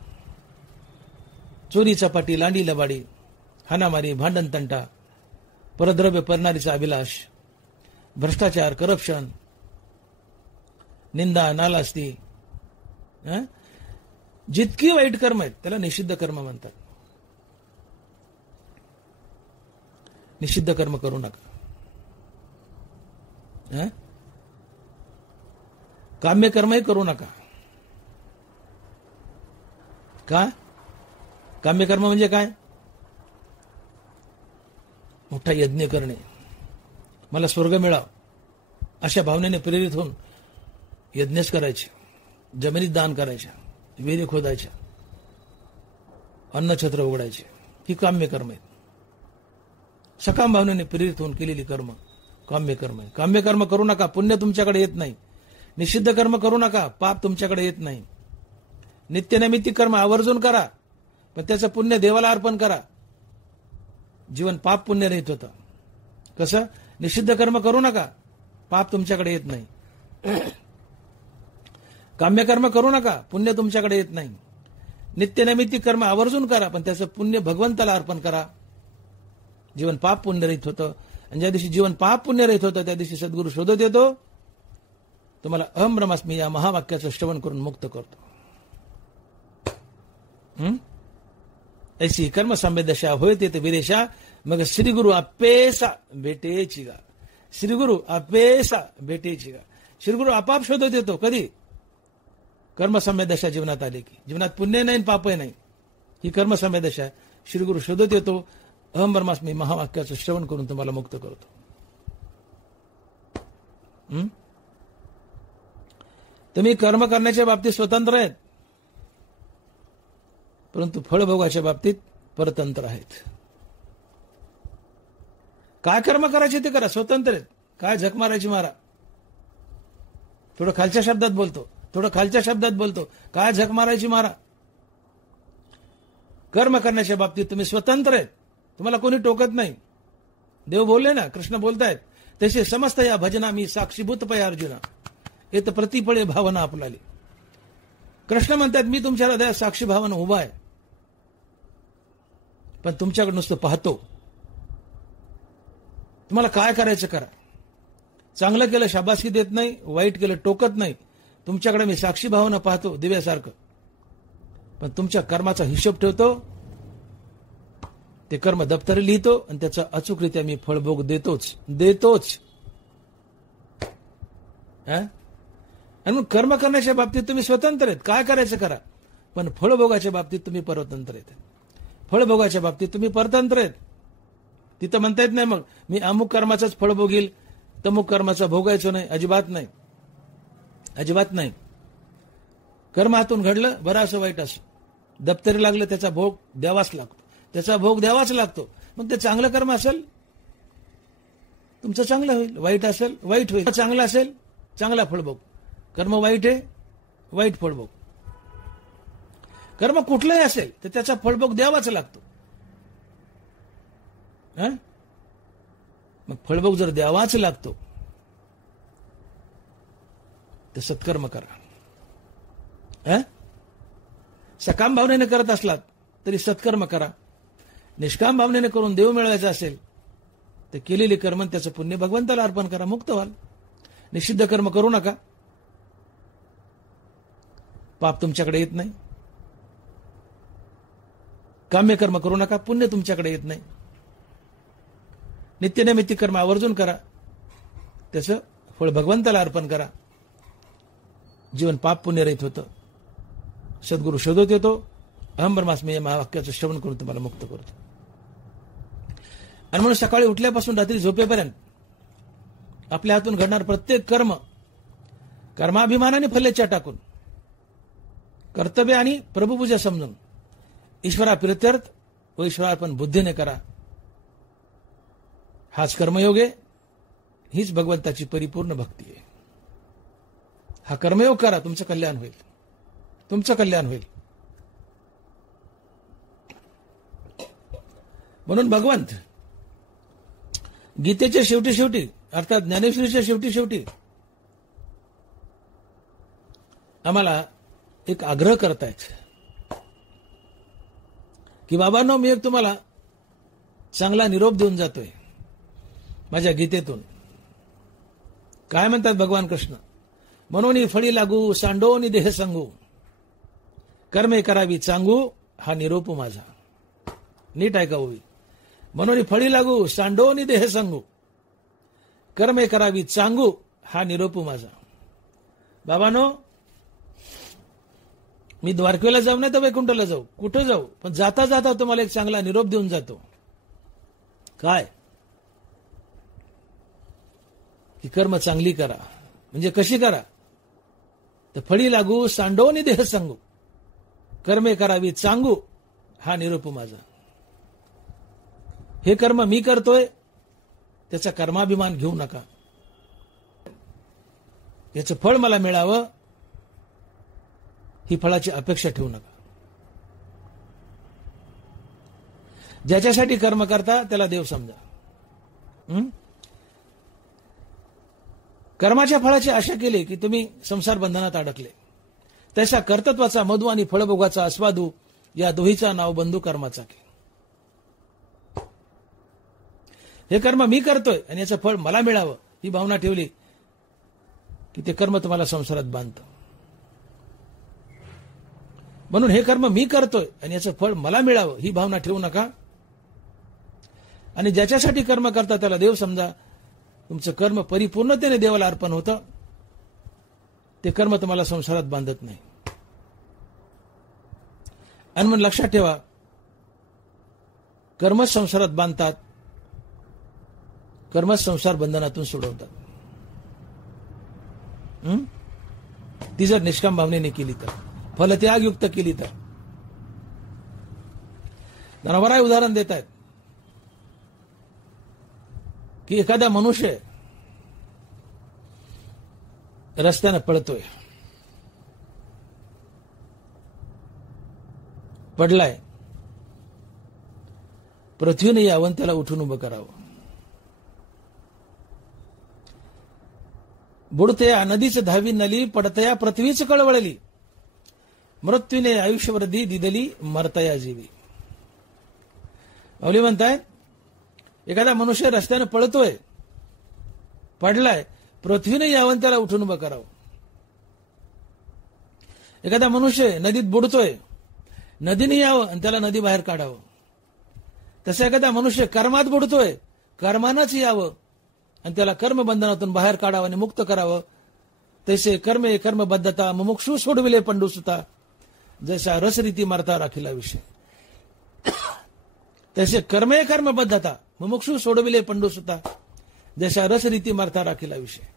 चोरी चपाटी, लांडी लबाडी, हाणामारी, भांडण तंटा, परद्रव्य परनारीचा अभिलाष, भ्रष्टाचार, करप्शन, निंदा, नालास्ती, जितकी वाईट कर्म आहेत त्याला निषिद्ध कर्म म्हणतात. निषिद्ध कर्म करू नका. काम्य कर्मही करू नका. का? काम्य कर्म म्हणजे काय? मोठा यज्ञ करणे, मला स्वर्ग मिळाव अशा भावनेने प्रेरित होऊन यज्ञच करायचे, जमिनीत दान करायच्या, विहिरी खोदायच्या, अन्नछत्र उघडायचे, ही काम्य कर्म आहेत. सकाम भावनेने प्रेरित होऊन केलेली कर्म काम्य कर्म आहे. काम्य कर्म करू नका, पुण्य तुमच्याकडे येत नाही. निषिद्ध कर्म करू नका, पाप तुमच्याकडे येत नाही. नित्यनैमित्तिक कर्म आवर्जून करा, पण त्याचं पुण्य देवाला अर्पण करा. जीवन पाप पुण्य रहित होतं. कसं? निषिद्ध कर्म करू नका, पाप तुमच्याकडे येत नाही. काम्य कर्म करू नका, पुण्य तुमच्याकडे येत नाही. नित्यनैमित्तिक कर्म आवर्जून करा, पण त्याचं पुण्य भगवंताला अर्पण करा. जीवन पाप पुण्य रहित होतं. आणि ज्या दिवशी जीवन पाप पुण्य रहित होतं त्या दिवशी सद्गुरू शोधत येतो, तुम्हाला अहम ब्रह्मास्मी या महावाक्याचं श्रवण करून मुक्त करतो. ऐसी कर्म संवेदशा होते ते विरेशा, मग श्रीगुरु अपेसा भेटेची गा. श्रीगुरु अपेसा भेटेची गा. श्रीगुरु आपाप शोधत येतो. कधी? कर्म संवेदशा जीवनात आले की. जीवनात पुण्य नाही पापही नाही, ही कर्म संवेदशा. श्रीगुरु शोधत येतो, अहम ब्रह्मास्मी महावाक्याचं श्रवण करून तुम्हाला मुक्त करतो. तुम्ही कर्म करण्याच्या बाबतीत स्वतंत्र आहेत, परंतु फळभोगाच्या बाबतीत परतंत्र आहेत. काय कर्म करायचे ते करा, स्वतंत्र आहेत. काय झक मारायची मारा. थोडं खालच्या शब्दात बोलतो, काय झक मारायची मारा. कर्म करण्याच्या बाबतीत तुम्ही स्वतंत्र आहेत, तुम्हाला कोणी टोकत नाही. देव बोलले ना, कृष्ण बोलतायत, तसे समस्त या भजना मी साक्षीभूत पय अर्जुना, हे तर प्रतिपळे भावना आपल्याली. कृष्ण म्हणतात, मी तुमच्या हृदयात साक्षी भावना उभा आहे, पण तुमच्याकडे नुसतं पाहतो. तुम्हाला काय करायचं करा. चांगलं केलं शाबासकी देत नाही, वाईट केलं टोकत नाही. तुमच्याकडे मी साक्षी भावना पाहतो दिव्यासारखं, पण तुमच्या कर्माचा हिशोब ठेवतो. ते कर्म दप्तरी लिहितो आणि त्याचा अचूकरित्या मी फळभोग देतोच. आणि मग कर्म करण्याच्या बाबतीत तुम्ही स्वतंत्र आहेत, काय करायचं करा. पण फळभोगाच्या बाबतीत तुम्ही परतंत्र आहेत. फळभोगाच्या बाबतीत तुम्ही परतंत्र आहेत. तिथं म्हणता येत नाही मग मी अमुक कर्माचाच फळ भोगील, तमुक कर्माचा भोगायचो नाही. अजिबात नाही, अजिबात नाही. कर्म हातून घडलं, बरं असं वाईट असं, दप्तरी लागलं त्याचा भोग द्यावाच लागतो, त्याचा भोग द्यावाच लागतो. मग ते चांगलं कर्म असेल तुमचं चांगलं होईल, वाईट असेल वाईट होईल. चांगलं असेल चांगला फळभोग, कर्म वाईट आहे वाईट फळभोग. कर्म कुठलंही असेल तर त्याचा फळभोग द्यावाच लागतो. मग फळभोग जर द्यावाच लागतो तर सत्कर्म करा. सकाम भावनेने करत असलात तरी सत्कर्म करा. निष्काम भावनेने करून देव मिळवायचा असेल तर केलेली कर्म त्याचं पुण्य भगवंताला अर्पण करा, मुक्त व्हाल. निषिद्ध कर्म करू नका, पाप तुमच्याकडे येत नाही. काम्य कर्म करू नका, पुण्य तुमच्याकडे येत नाही. नित्यनैमित्तिक कर्म आवर्जून करा, त्याचं फळ भगवंताला अर्पण करा. जीवन पाप पुण्य रहित होतं. सद्गुरू शोधत येतो. अहम ब्रह्मास्मी या महावाक्याचं श्रवण करून तुम्हाला मुक्त करतो. आणि म्हणून सकाळी उठल्यापासून रात्री झोपेपर्यंत आपल्या हातून घडणार प्रत्येक कर्म कर्माभिमानाने फलेच्छा टाकून, कर्तव्य आणि प्रभुपूजा समजून ईश्वराप्रित्यर्थ व ईश्वरार्पण बुद्धीने करा. हाच कर्मयोग आहे, हीच भगवंताची परिपूर्ण भक्ती आहे. हा कर्मयोग करा, तुमचं कल्याण होईल, तुमचं कल्याण होईल. म्हणून भगवंत गीतेच्या शेवटी शेवटी अर्थात ज्ञानेश्वरीच्या शेवटी शेवटी आम्हाला एक आग्रह करतायत की बाबांनो, मी एक तुम्हाला चांगला निरोप देऊन जातोय माझ्या गीतेतून. काय म्हणतात भगवान कृष्ण? म्हणून फळी लागू सांडोनी देह सांगू, कर्मे करावी चांगू हा निरोप माझा. नीट ऐका ओवी. म्हणून फळी लागू सांडोनी देह सांगू, कर्मे करावी चांगू हा निरोप माझा. बाबांनो, मी द्वारकेला जाऊ नाही तर वैकुंठाला जाऊ, कुठं जाऊ, पण जाता जाता तुम्हाला एक चांगला निरोप देऊन जातो. काय? की कर्म चांगली करा. म्हणजे कशी करा? तर फळी लागू सांडोनी देह सांगू, कर्मे करावी चांगू हा निरोप माझा. हे कर्म मी करतोय त्याचा कर्माभिमान घेऊ नका. याचं फळ मला मिळावं ही फळाची अपेक्षा ठेवू नका. ज्याच्यासाठी कर्म करता त्याला देव समजा. कर्माच्या फळाची आशा केली की तुम्ही संसार बंधनात अडकले. तशा कर्तृत्वाचा मधु आणि फळभोगाचा आस्वादू या दोहीचा नाव बंधू कर्माचा के. हे कर्म मी करतोय आणि याचं फळ मला मिळावं ही भावना ठेवली की ते कर्म तुम्हाला संसारात बांधतं. म्हणून हे कर्म मी करतोय आणि याचं फळ मला मिळावं ही भावना ठेवू नका. आणि ज्याच्यासाठी कर्म करता त्याला देव समजा. तुमचं कर्म परिपूर्णतेने देवाला अर्पण होतं. ते कर्म तुम्हाला संसारात बांधत नाही. आणि म्हणून लक्षात ठेवा, कर्मच संसारात बांधतात, कर्मच संसार बंधनातून सोडवतात. ती जर निष्काम भावनेने केली तर, फलत्यागयुक्त केली तर. धनवराय उदाहरण देत आहेत की एखादा मनुष्य रस्त्यानं पळतोय, पडलाय, पृथ्वीने यावं त्याला उठून उभं करावं. बुडतया नदीच धावी नली, पडतया पृथ्वीच कळवळली, मृत्यूने आयुष्यवृद्धी दिदली, मरतया जीवी. माऊली म्हणतायत एखादा मनुष्य रस्त्यानं पळतोय, पडलाय, पृथ्वीने यावं त्याला उठून उभं करावं. एखादा मनुष्य नदीत बुडतोय, नदीने यावं आणि त्याला नदी बाहेर काढावं. तसं एखादा मनुष्य कर्मात बुडतोय, कर्मानंच यावं आणि त्याला कर्मबंधनातून बाहेर काढावं आणि मुक्त करावं. तैसे कर्मे कर्मबद्धता मुमुक्षु सोडविले पंडुसुता, जैसा रसरीती मारता राखीला विषय. तैसे कर्मे कर्मबद्धता मुमुक्षु सोडविले पंडुसुता, जैसा रसरीती मारता राखीला विषय.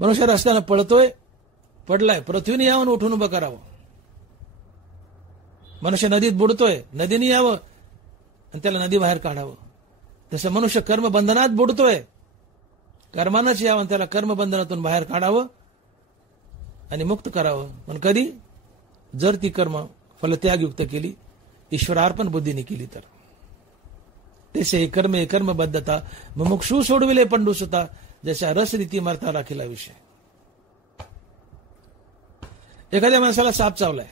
मनुष्य रस्त्यानं पळतोय, पडलाय, पृथ्वीने यावं उठून उभं करावं. मनुष्य नदीत बुडतोय, नदीने यावं आणि त्याला नदी बाहेर काढावं. तसं मनुष्य कर्मबंधनात बुडतोय, कर्मानंच यावं त्याला कर्मबंधनातून बाहेर काढावं आणि मुक्त करावं. पण कधी? जर ती कर्म फलत्यागयुक्त केली, ईश्वरार्पण बुद्धीने केली तर. तसे कर्मे कर्मबद्धता मुमुक्षु सोडविले पंडुसुता, जशा रसरीती मारता राखीला विषय. एखाद्या माणसाला साप चावलाय,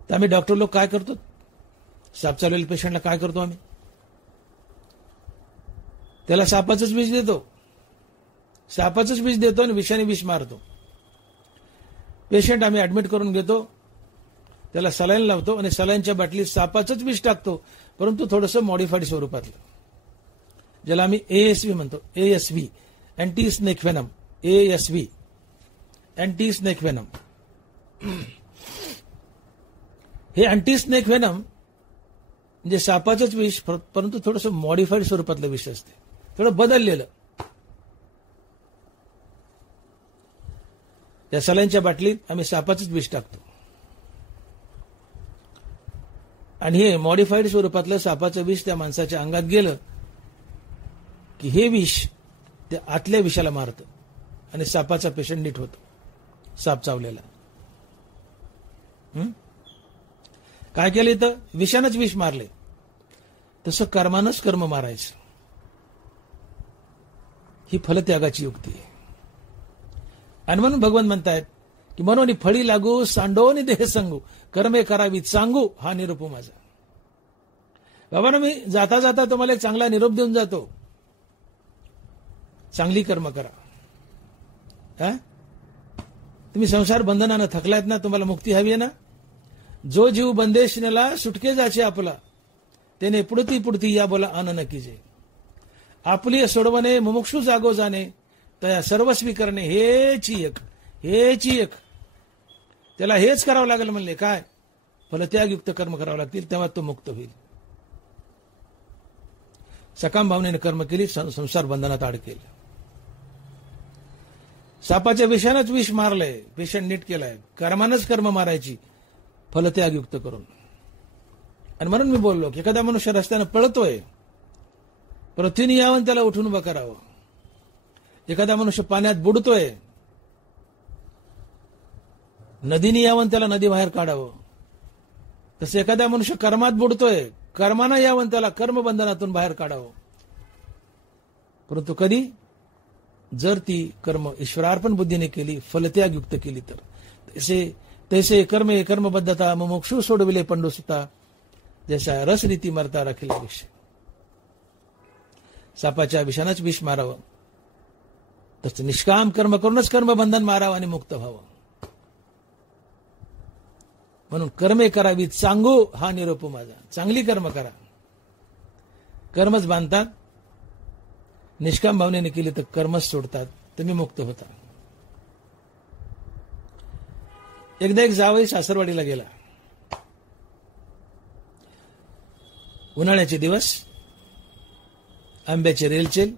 तर आम्ही डॉक्टर लोक काय करतो? साप चावलेल्या पेशंटला काय करतो आम्ही? त्याला सापाचंच विष देतो, सापाचंच विष देतो आणि विषाने विष मारतो. पेशंट आम्ही ऍडमिट करून घेतो, त्याला सलाईन लावतो आणि सलाईनच्या बाटलीत सापाचंच विष टाकतो, परंतु थोडंसं मॉडिफाईड स्वरूपातलं, ज्याला आम्ही ASV म्हणतो. ASV, anti snake venom. ASV, anti snake venom. हे अँटी स्नेक व्हेनम म्हणजे सापाचंच विष, परंतु थोडंसं मॉडिफाईड स्वरूपातलं विष असते, थोडं बदललेलं. त्या सलाईनच्या बाटलीत आम्ही सापाचंच विष टाकतो आणि हे मॉडिफाईड स्वरूपातलं सापाचं विष त्या माणसाच्या अंगात गेलं की हे विष त्या आतल्या विषाला मारतं आणि सापाचा पेशंट नीट होतो, साप चावलेला. काय केलं इथं? विषानंच विष मारले. तसं कर्मानंच कर्म मारायचं, ही फलत्यागाची युक्ती आहे. आणि म्हणून भगवान म्हणतायत की मनोनी फळी लागू सांडोनी देह सांगू, कर्मे करावी सांगू हा निरोप माझा. बाबांनो, मी जाता जाता तुम्हाला एक चांगला निरोप देऊन जातो. चांगली कर्म करा. तुम्ही संसार बंधनानं थकलायत ना, तुम्हाला मुक्ती हवी आहे ना. जो जीव बंदेशनेला सुटके जाचे आपला, त्याने पुढती पुढती या बोला आन नकीजे. आपली सोडवणे मुमुक्षु जागो जाणे, तया सर्वस्वी करणे हेच एक. त्याला हेच करावं लागेल म्हणले. काय? फलत्यागयुक्त कर्म करावं लागतील, तेव्हा तो मुक्त होईल. सकाम भावनेने कर्म केली, संसार बंधनात अडकेल. सापाच्या विषानंच विष मारलंय, पेशंट नीट केलाय. कर्मानंच कर्म मारायची, फलत्यागयुक्त करून. आणि म्हणून मी बोललो की एखादा मनुष्य रस्त्यानं पळतोय, पृथ्वीने यावं त्याला उठून उभं करावं. एखादा मनुष्य पाण्यात बुडतोय, नदीने यावं त्याला नदी बाहेर काढावं. तसं एखादा मनुष्य कर्मात बुडतोय, कर्मानं यावं त्याला कर्मबंधनातून बाहेर काढावं. परंतु कधी? जर ती कर्म ईश्वरार्पण बुद्धीने केली, फलत्यागयुक्त केली तर. तैसे कर्मे कर्मबद्धता मुमुक्षु सोडविले पंडुसुता, जैसा रसरीती मरता राखीला विषय. सापाच्या विषानंच विष मारावं, तसं निष्काम कर्म करूनच कर्मबंधन मारावं आणि मुक्त व्हावं. म्हणून कर्मे करावीत सांगू हा निरोप माझा. चांगली कर्म करा. कर्मच बांधतात, निष्काम भावनेने केली तर कर्मच सोडतात, तुम्ही मुक्त होता. एकदा एक जावई सासरवाडीला गेला. उन्हाळ्याचे दिवस, आंब्याचे रेलचेल.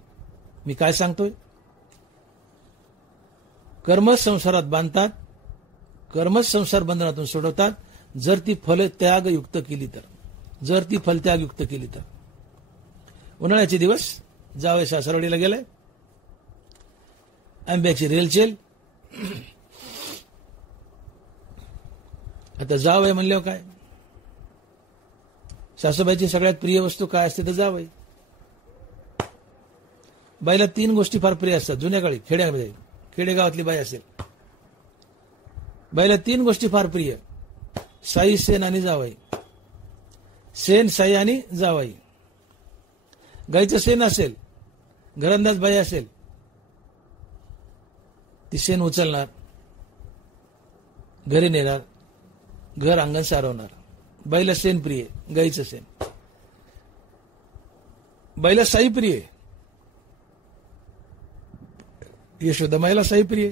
मी काय सांगतोय? कर्मच संसारात बांधतात, कर्मच संसार बंधनातून सोडवतात, जर ती फलत्यागयुक्त केली तर. उन्हाळ्याचे दिवस, जावई सासरवाडीला गेलाय, आंब्याची रेलचेल. आता जावई म्हणल्यावर काय? सासूबाईची सगळ्यात प्रिय वस्तू काय असते तर जावई. बाईला 3 गोष्टी फार प्रिय असतात. जुन्या काळी खेडेगावातली बाई असेल, बाईला 3 गोष्टी फार प्रिय: साई, सेन आणि जावई. सेन, साई आणि जावई. गाईचं सेन असेल, घरंदाज बाई असेल, ती शेण उचलणार, घरी नेणार, घर अंगण सारवणार. बाईला शेण प्रिय, गाईचं शेण. बाईला साई प्रिय, यशोदा माईला साई प्रिय.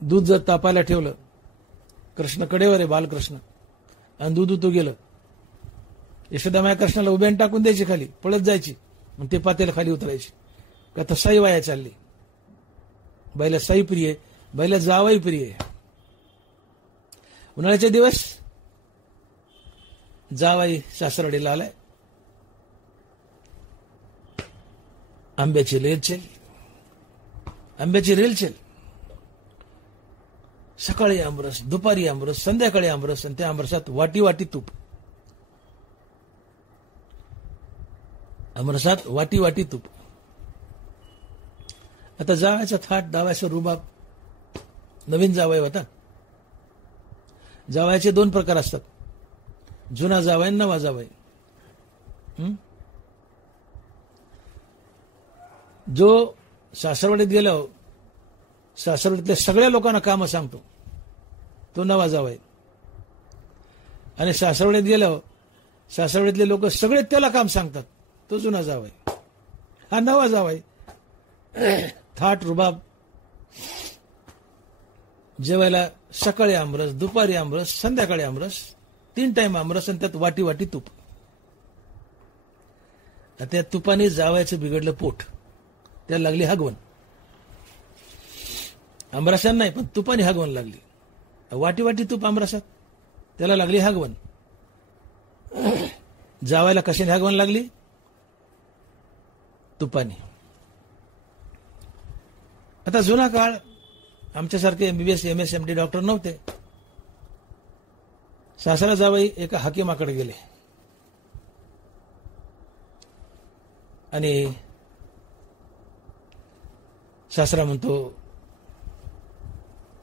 दूध जर तापायला ठेवलं, कृष्ण कडेवर आहे बालकृष्ण, आणि दूध उतू गेलं, यशोदा माया कृष्णाला उभ्यान टाकून द्यायची खाली, पळत जायची, मग ते पातेला खाली उतरायची. का तर साई वाया चालली. बाईला साई प्रिय, बाईला जावाई प्रिय. उन्हाळ्याचे दिवस जावाई सासरवाडीला आलाय. आंब्याची रेलचेल, आंब्याची रेलचेल. सकाळी आमरस, दुपारी आमरस, संध्याकाळी आमरस, आणि त्या आमरसात वाटी वाटी तूप. आमरसात वाटी वाटी तूप. आता जावायचा थाट, दावायचा रुबाब. नवीन जावाई होता. जावायचे दोन प्रकार असतात, जुना जावाई आणि नवा जावाई. जो सासरवाडीत गेलो, सासरवाडीतल्या सगळ्या लोकांना कामं सांगतो, तो नवा जावाई. आणि सासरवाडीत गेलो, सासरवाडीतले लोक सगळे त्याला काम सांगतात, तो जुना जावाई. हा नवा जावाई. थाट रुबाब. जेवायला सकाळी आमरस, दुपारी आमरस, संध्याकाळी आमरस, 3 टाइम आमरस, आणि त्यात वाटी वाटी तूप. त्या तुपाने जावायचं बिघडलं पोट, त्याला लागली हगवण. आमरसात नाही, पण तुपाने हगवण लागली. वाटी वाटी तूप आमरसात, त्याला लागली हगवण. जावायला कशाने हगवण लागली? तुपाने. आता जुना काळ, आमच्यासारखे MBBS MS MD डॉक्टर नव्हते. सासरा जावई एका हाकिमाकडे गेले आणि सासरा म्हणतो,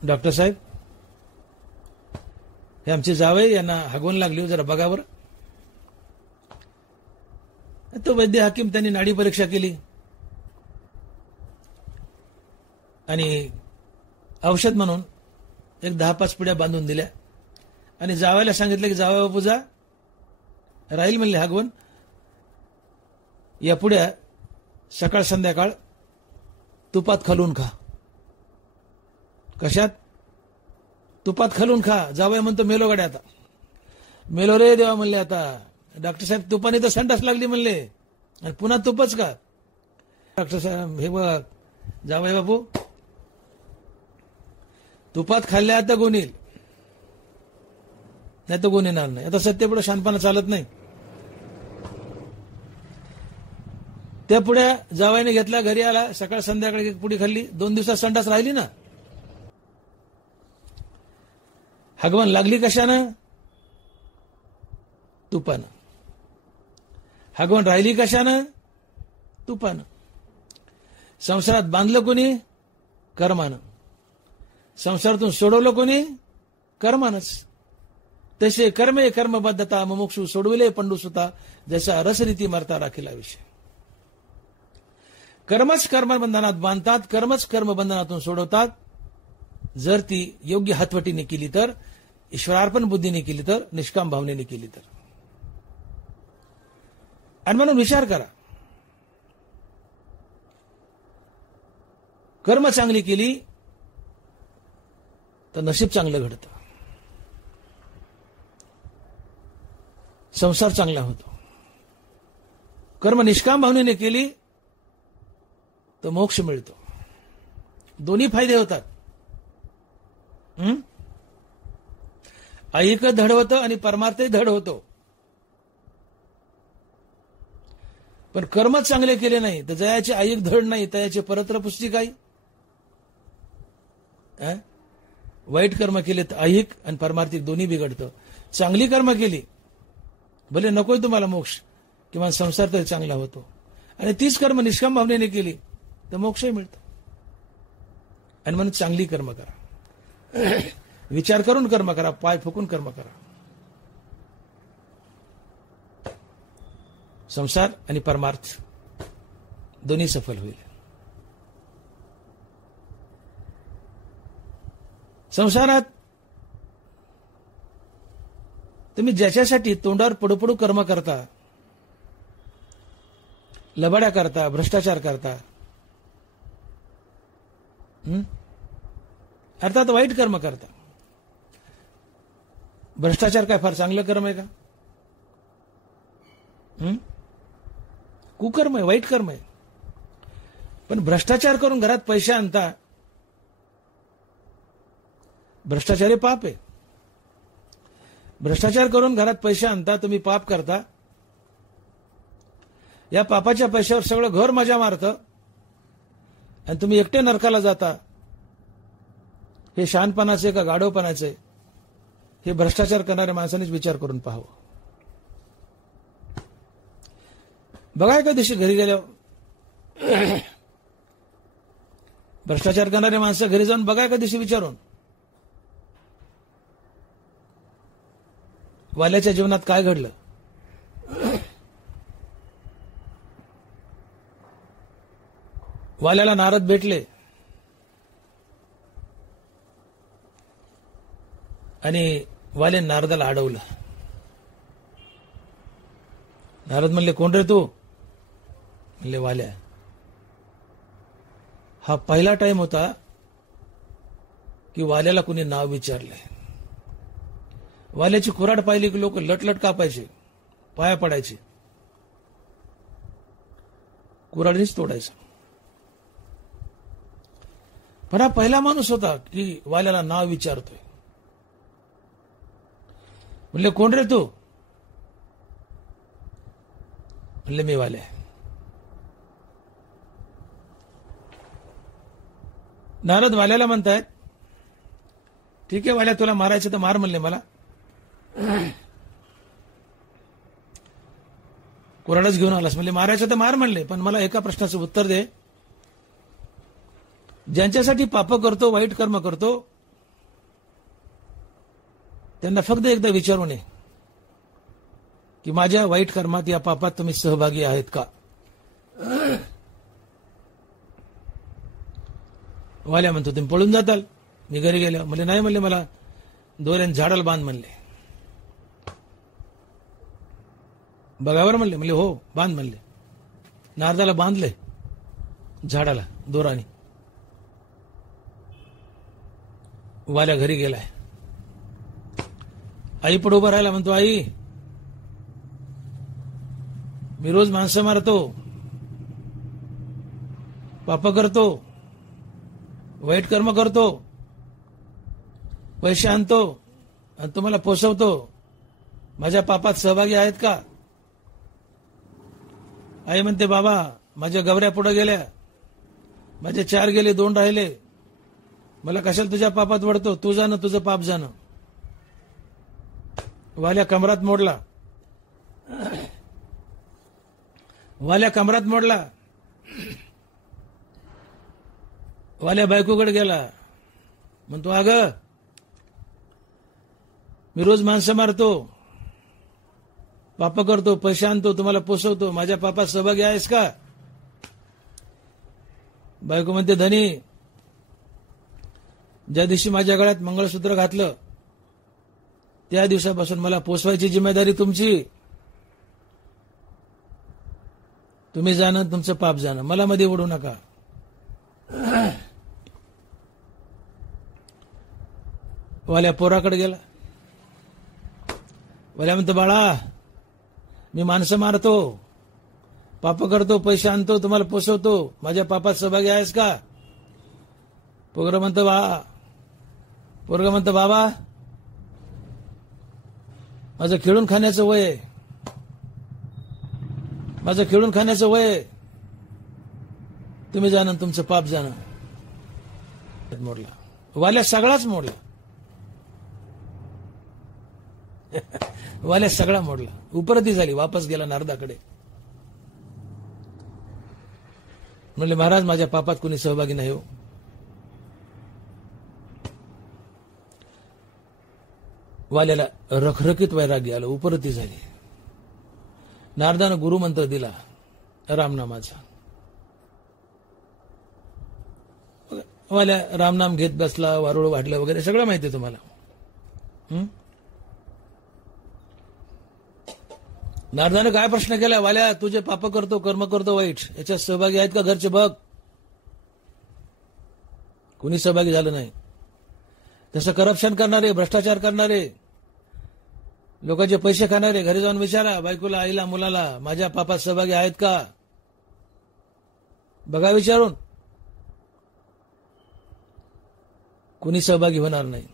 डॉक्टर साहेब, हे आमचे जावई, यांना हगवण लागली हो, जरा बघावर. तो वैद्य हाकीम त्यांनी नाडी परीक्षा केली आणि औषध म्हणून एक 10-5 पुड्या बांधून दिल्या आणि जावायला सांगितलं की जावई बापू जा, राहील म्हणले हगवण. या पुड्या सकाळ संध्याकाळ तुपात खालून खा. कशात? तुपात खालून खा. जावई म्हणतो, मेलो गड्या आता. मेलो रे देवा म्हणले आता. डॉक्टर साहेब, तुपाने तर संडास लागली म्हणले, आणि पुन्हा तुपच का? डॉक्टर साहेब, हे बघ जावई बापू, तुपात खाल्ल्या आता गुण येईल, नाही तर गुण येणार नाही. आता सत्य पुढे शानपणा चालत नाही. त्या पुढ्या जावाईने घेतला, घरी आला, सकाळ संध्याकाळी एक पुडी खाल्ली, 2 दिवसात संडास राहिली ना. हगवण लागली कशानं? तुपानं. हगवण राहिली कशानं? तुपानं. संसारात बांधलं कोणी? कर्मानं. संसारातून सोडवलं कोणी? कर्मानच. तसे कर्मे कर्मबद्धता मुमुक्षु सोडविले पंडुसुता, जसा रसरीती मरता राखीला विषय. कर्मच कर्मबंधनात बांधतात, कर्मच कर्मबंधनातून सोडवतात. जर ती योग्य हातवटीने केली तर, ईश्वरार्पण बुद्धीने केली तर, निष्काम भावनेने केली तर. आणि म्हणून विचार करा, कर्म चांगली केली तर नशीब चांगलं घडतं, संसार चांगला होतो. कर्म निष्काम भावनेने केली तर मोक्ष मिळतो. दोन्ही फायदे होतात. ऐक धड होतं आणि परमार्थही धड होतो. पण कर्मच चांगले केले नाही तर जयाचे ऐक धड नाही, तयाचे परत्र पुस्तिक काही. वाईट कर्म केले तर ऐहिक आणि परमार्थिक दोन्ही बिघडतं. चांगली कर्म केली, भले नकोय तुम्हाला मोक्ष, किंवा संसार तरी चांगला होतो. आणि तीच कर्म निष्काम भावनेने केली तर मोक्षही मिळतो. आणि म्हणून चांगली कर्म करा, विचार करून कर्म करा, पाय फुकून कर्म करा. संसार आणि परमार्थ दोन्ही सफल होईल. संसारात तुम्ही ज्याच्यासाठी तोंडावर पडू कर्म करता, लबाड्या करता, भ्रष्टाचार करता, अर्थात वाईट कर्म करता. भ्रष्टाचार काय फार चांगलं कर्म आहे का? कुकर्म आहे, वाईट कर्म आहे. पण भ्रष्टाचार करून घरात पैसे आणता, भ्रष्टाचार हे पाप आहे. भ्रष्टाचार करून घरात पैसे आणता, तुम्ही पाप करता. या पापाच्या पैशावर सगळं घर मजा मारतं आणि तुम्ही एकटे नरकाला जाता. हे शहाणपणाचे का गाढवपणाचे? हे भ्रष्टाचार करणाऱ्या माणसानेच विचार करून पाहावं. बघा एका दिवशी घरी गेल्यावर भ्रष्टाचार करणारे माणसं घरी जाऊन बघा एका दिवशी विचारून, वाल्याच्या जीवनात काय घडलं. वाल्याला नारद भेटले आणि वाले नारदाला अडवलं. नारद म्हणले, कोण रे तू? म्हणले, वाल्या. हा पहिला टाइम होता की वाल्याला कुणी नाव विचारलंय. वाल्याची कुऱ्हाड पाहिली की लोक लटलट कापायचे, पाया पडायचे, कुऱ्हाडीच तोडायचं. पण हा पहिला माणूस होता की वाल्याला नाव विचारतोय. म्हणले, कोण रे तू? म्हणले, मी वाल्या. नारद वाल्याला म्हणतायत, ठीक आहे वाल्या, तुला मारायचं तर मार. म्हणले, मला कुऱ्हाडच घेऊन आलास. म्हणले, मारायचं तर मार म्हणले, पण मला एका प्रश्नाचं उत्तर दे. ज्यांच्यासाठी पाप करतो, वाईट कर्म करतो, त्यांना फक्त एकदा विचारून ये की माझ्या वाईट कर्मात, या पापात तुम्ही सहभागी आहेत का? वाल्या म्हणतो, तुम्ही पळून जाताल मी घरी गेलो. म्हणजे नाही म्हणले, मला दोऱ्याने झाडाला बांध म्हणले. बघावर म्हणले. म्हणले, हो बांध म्हणले. नारदाला बांधले झाडाला दोराने. वाल्या घरी गेलाय. आई पुढे उभा राहिला. म्हणतो, आई मी रोज माणसं मारतो, पाप करतो, वाईट कर्म करतो, पैसे आणतो आणि तुम्हाला पोसवतो. माझ्या पापात सहभागी आहेत का? आई म्हणते, बाबा माझ्या गवऱ्या पुढे गेल्या, माझे 4 गेले, 2 राहिले. मला कशाला तुझ्या पापात वडतो? तू जाणं, तुझं पाप जाणं. वाल्या कमरात मोडला. वाल्या कमरात मोडला. वाल्या बायकोकडे गेला. म्हणतो, अगं मी रोज माणसं मारतो, पाप करतो, पैसे आणतो, तुम्हाला पोसवतो. माझ्या पापात सहभागी आहेस का? बायको म्हणते, धनी ज्या दिवशी माझ्या गळ्यात मंगळसूत्र घातलं त्या दिवसापासून मला पोसवायची जिम्मेदारी तुमची. तुम्ही जाणं, तुमचं पाप जाणं, मला मध्ये ओढू नका. वाल्या पोराकडे गेला. वाल्या म्हणतो, बाळा मी माणसं मारतो, पाप करतो, पैसे आणतो, तुम्हाला पोसवतो. माझ्या पापात सहभागी आहेस का? पोरगं म्हणतं, बाबा माझं खेळून खाण्याचं वय आहे, माझं खेळून खाण्याचं वय आहे. तुम्ही जाणं, तुमचं पाप जाणं. मोडला वाल्या, सगळाच मोडला. वाल्या सगळा मोडला. उपरती झाली. वापस गेला नारदाकडे. म्हणले, महाराज माझ्या पापात कोणी सहभागी नाही हो. वाल्याला रखरखीत वैराग्य आलं. उपरती झाली. नारदानं गुरुमंत्र दिला रामनामाचा. वाल्या रामनाम घेत बसला, वारुळ वाढलं वगैरे सगळं माहिती आहे तुम्हाला. नारदाने काय प्रश्न केला? वाल्या, तुझे पाप करतो, कर्म करतो वाईट, याच्यात सहभागी आहेत का घरचे? बघ. कुणी सहभागी झालं नाही. तसं करप्शन करणारे, भ्रष्टाचार करणारे, लोकांचे पैसे खाणारे, घरी जाऊन विचारा बायकोला, आईला, मुलाला, माझ्या पापात सहभागी आहेत का? बघा विचारून. कुणी सहभागी होणार नाही.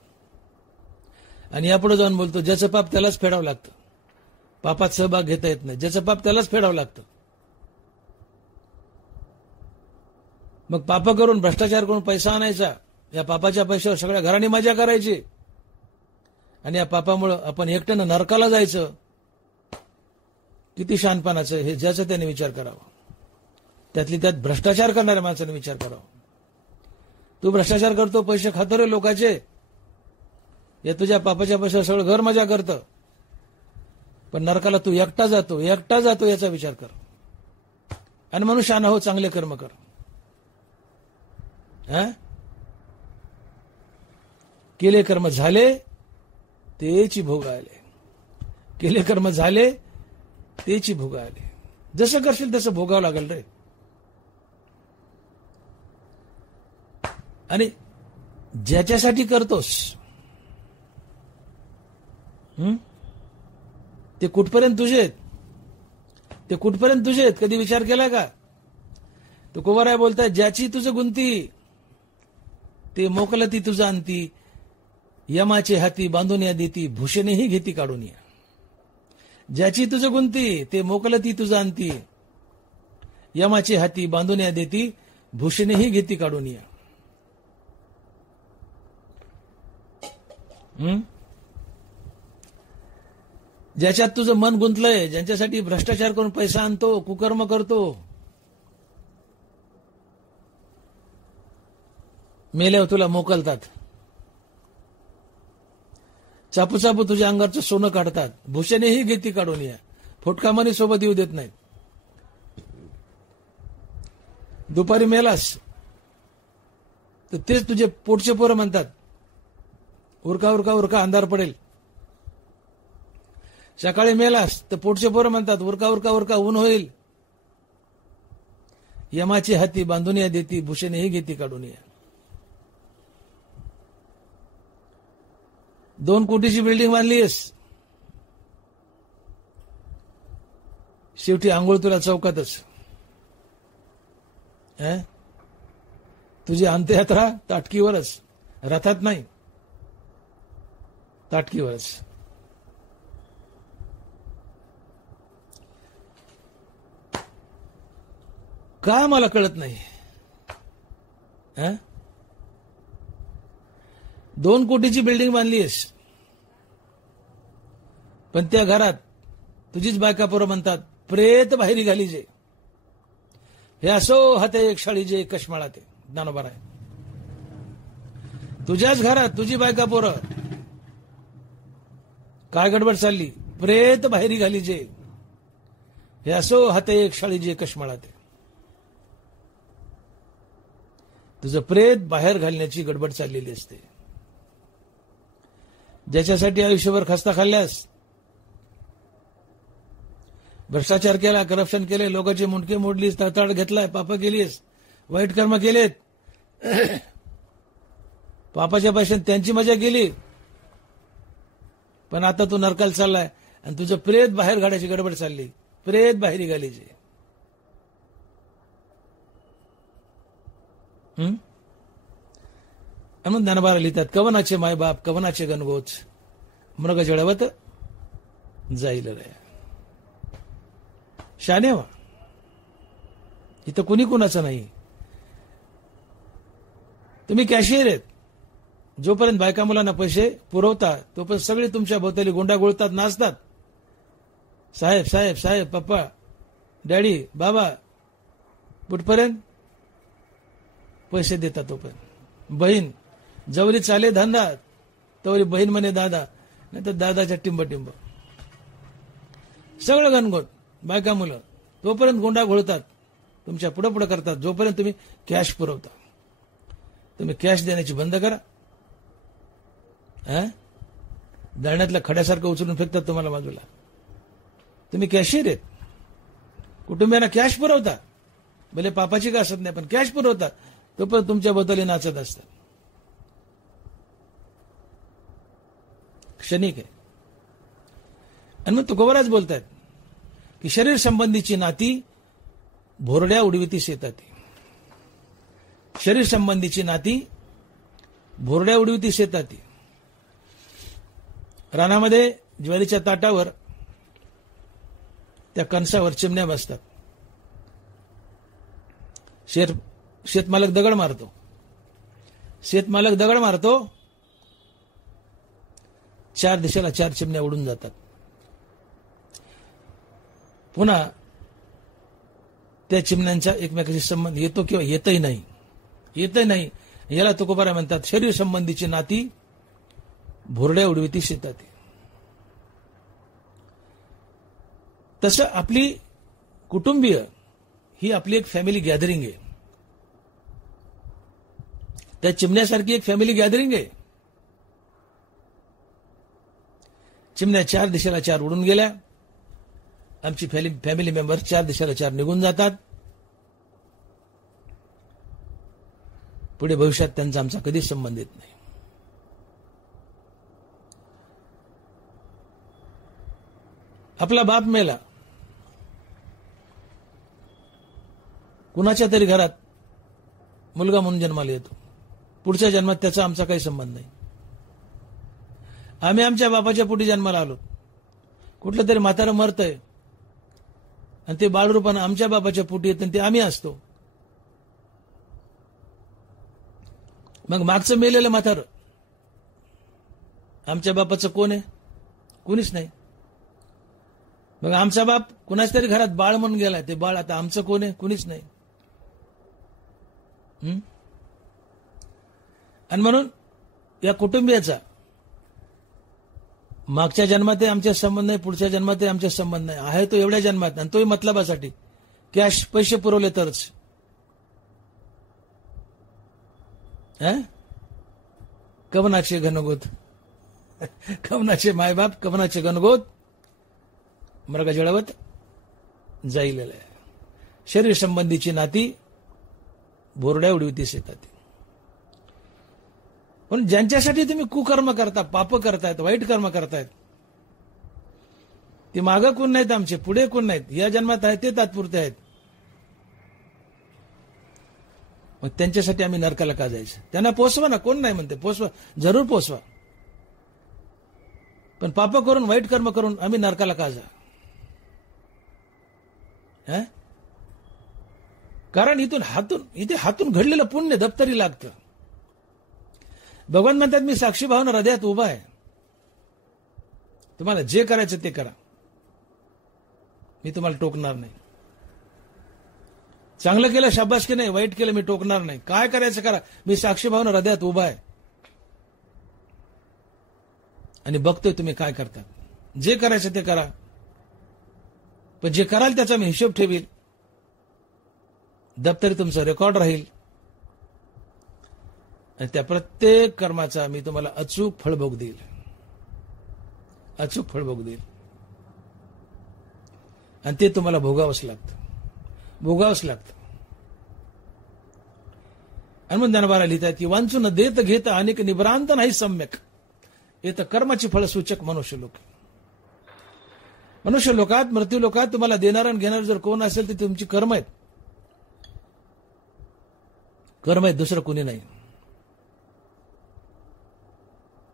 आणि यापुढे जाऊन बोलतो, ज्याचं पाप त्यालाच फेडावं लागतं. पापात सहभाग घेता येत नाही. ज्याचं पाप त्यालाच फेडावं लागतं. मग पाप करून, भ्रष्टाचार करून पैसा आणायचा, या पापाच्या पैशावर सगळ्या घरांनी मजा करायची, आणि या पापामुळं आपण एकट्यानं नरकाला जायचं. किती शहाणपणाचं हे, ज्याचा त्याने विचार करावा. त्यातली त्यात भ्रष्टाचार करणाऱ्या माणसाने विचार करावा. तू भ्रष्टाचार करतो, पैसे खातो रे लोकांचे, या तुझ्या पापाच्या पैशावर सगळं घर मजा करतं, पण नरकाला तू एकटा जातो याचा विचार कर. आणि म्हणून शहाणा हो, चांगले कर्म कर. केले कर्म झाले तेची भोग आले. केले कर्म झाले तेची भोग आले. जसं करशील तसं भोगावं लागेल रे. आणि ज्याच्यासाठी करतोस ते कुठपर्यंत तुझे आहेत, कधी विचार केला का? तो कुंभाराय बोलताय, ज्याची तुझं गुंती ते मोकलती तुझा अंती, यमाचे हाती बांधून या देती, भूषणेही घेती काढून या. ज्याची तुझं गुंती ते मोकलती तुझा अंती, यमाचे हाती बांधून या देती, भूषणेही घेती काढून या. ज्याच्यात तुझं मन गुंतलंय, ज्यांच्यासाठी भ्रष्टाचार करून पैसा आणतो, कुकर्म करतो, मेल्यावर तुला मोकलतात. चापू चापू तुझ्या अंगाचं सोनं काढतात, भूषणेही घेती काढून या. फोटकामानी सोबत येऊ देत नाहीत. दुपारी मेलास तर तेच तुझे पोटचे पोरं म्हणतात, उरका उरका उरका, अंधार पडेल. सकाळी मेलास तर पोटचे पोरं म्हणतात, उरका उरका उरका, ऊन होईल. यमाची हाती बांधून या देती, भूषणेही घेती काढून या. 2 कोटीची बिल्डिंग बांधलीस, शेवटी आंघोळ तुला चौकातच. तुझी अंत्ययात्रा ताटकीवरच, रथात नाही, ताटकीवरच. का मला कळत नाही. 2 कोटीची बिल्डिंग बांधलीस, पण त्या घरात तुझीच बायका पोरं म्हणतात, प्रेत बाहेरी घालीजे, हे असो हाते एक शाळीजे कशमाळा. ते ज्ञानोबा आहे. तुझ्याच घरात तुझी बायका पोरं, काय गडबड चालली, प्रेत बाहेरी घालीजे, हे असो हाते एक शाळीजे कशमाळा. ते तुझं प्रेत बाहेर घालण्याची गडबड चाललेली असते. ज्याच्यासाठी आयुष्यभर खस्ता खाल्ल्यास, भ्रष्टाचार केला, करप्शन केले, लोकांची मुंडके मोडलीस, तळतळ घेतलाय, पाप केलीस, वाईट कर्म केलेत, पापाच्या पैशाने त्यांची मजा केली, पण आता तू नरकाला चाललाय आणि तुझं प्रेत बाहेर घालायची गडबड चालली. प्रेत बाहेर घालीचे. म्हणून ज्ञानोबा लिहितात, कवनाचे मायबाप कवनाचे गणगोच, मृग जळवत जाईल रे. शाने व्हा. इथं कुणी कुणाचं नाही. तुम्ही कॅशियर आहेत. जोपर्यंत बायका मुलांना पैसे पुरवता तोपर्यंत सगळे तुमच्या भोवताली गोंडा गोळतात, नाचतात. साहेब साहेब साहेब, पप्पा, डॅडी, बाबा, कुठपर्यंत पैसे देतात तोपर्यंत. बहीण जवरी चाले धंदा तवरी बहीण म्हणे दादा, नाही तर दादाच्या टिंब. सगळं घनघोट. बायका मुलं तोपर्यंत गोंडा घोळतात, तुमच्या पुढे पुढे करतात, जोपर्यंत तुम्ही कॅश पुरवता. तुम्ही कॅश देण्याची बंद करा. दळण्यातल्या खड्यासारखं उचलून फेकतात तुम्हाला बाजूला. तुम्ही कॅशियर आहेत, कुटुंबियांना कॅश पुरवता, भले पापाची का असत नाही पण कॅश पुरवता, तो पण तुमच्या बदली नाचत असतात. क्षणिक आहे. आणि मग तुकोबराज बोलतायत की शरीर संबंधीची नाती भोरड्या उडवितीस येतात. शरीर संबंधीची नाती भोरड्या उडवितीस येतात. रानामध्ये ज्वारीच्या ताटावर त्या कणसावर चिमण्या बसतात. शेतमालक दगड मारतो. शेतमालक दगड मारतो, 4 दिशेला 4 चिमण्या उडून जातात. पुन्हा त्या चिमण्यांचा एकमेकाशी संबंध येतो किंवा येतही नाही. येतही नाही याला तुकोबाराय म्हणतात शरीर संबंधीची नाती भोरड्या उडवितीस येतात. तसं आपली कुटुंबीय ही आपली एक फॅमिली गॅदरिंग आहे. त्या चिमण्यासारखी एक फॅमिली गॅदरिंग आहे. चिमण्या 4 दिशेला 4 उडून गेल्या, आमची फॅमिली मेंबर 4 दिशेला 4 निघून जातात. पुढे भविष्यात त्यांचा आमचा कधीच संबंध येत नाही. आपला बाप मेला, कुणाच्या तरी घरात मुलगा म्हणून जन्माला येतो. पुढच्या जन्मात त्याचा आमचा काही संबंध नाही. आम्ही आमच्या बापाच्या पोटी जन्माला आलो. कुठलं तरी म्हातारं मरतंय आणि ते बाळरूपानं आमच्या बापाच्या पोटी येतं आणि ते आम्ही असतो. मग मागचं मेलेलं म्हातारं आमच्या बापाचं कोण आहे? कुणीच नाही. मग आमचा बाप कुणाच तरी घरात बाळ म्हणून गेलाय, ते बाळ आता आमचं कोण आहे? कुणीच नाही. आणि म्हणून या कुटुंबियाचा मागच्या जन्मातही आमच्या संबंध नाही, पुढच्या जन्मातही आमच्या संबंध नाही. आहे तो एवढ्या जन्मात आणि तोही मतलबासाठी, कॅश पैसे पुरवले तरच. कवनाचे घनगोत, कवनाचे मायबाप, कवनाचे घनगोत मृग जळवत जाईल. शरीर संबंधीची नाती भोरड्या उडवितीस येतात. पण ज्यांच्यासाठी तुम्ही कुकर्म करता, पाप करतायत, वाईट कर्म करतायत, ते मागं कोण नाहीत आमचे, पुढे कोण नाहीत, या जन्मात आहेत ते तात्पुरते आहेत. मग त्यांच्यासाठी आम्ही नरकाला का जायचं? त्यांना पोचवा ना, कोण नाही म्हणते, पोचवा, जरूर पोचवा. पण पाप करून, वाईट कर्म करून आम्ही नरकाला का जा? कारण इथे हातून घडलेलं पुण्य दप्तरी लागतं. भगवान म्हणतात मी साक्षी भावना हृदयात उभा आहे, तुम्हाला जे करायचं ते करा, मी तुम्हाला टोकणार नाही. चांगलं केलं शाबासकी नाही, वाईट केलं मी टोकणार नाही. काय करायचं करा, मी साक्षी भावना हृदयात उभा आहे आणि बघतोय तुम्ही काय करता. जे करायचं ते करा, पण जे कराल त्याचा मी हिशोब ठेवील, दप्तरी तुमचं रेकॉर्ड राहील आणि त्या प्रत्येक कर्माचा मी तुम्हाला अचूक फळभोग देईल, अचूक फळभोग देईल. आणि ते तुम्हाला भोगावंच लागतं, भोगावंच लागतं. आणि मग ज्ञानोबा लिहितात की वांचून देत घेत अनेक निभ्रांत नाही सम्यक, येत कर्माची फळ सूचक मनुष्य लोक. मनुष्य लोकात, मृत्यू लोकात तुम्हाला देणारा आणि घेणार जर कोण असेल तर तुमची कर्म आहेत. कर्म आहेत, दुसरं कोणी नाही.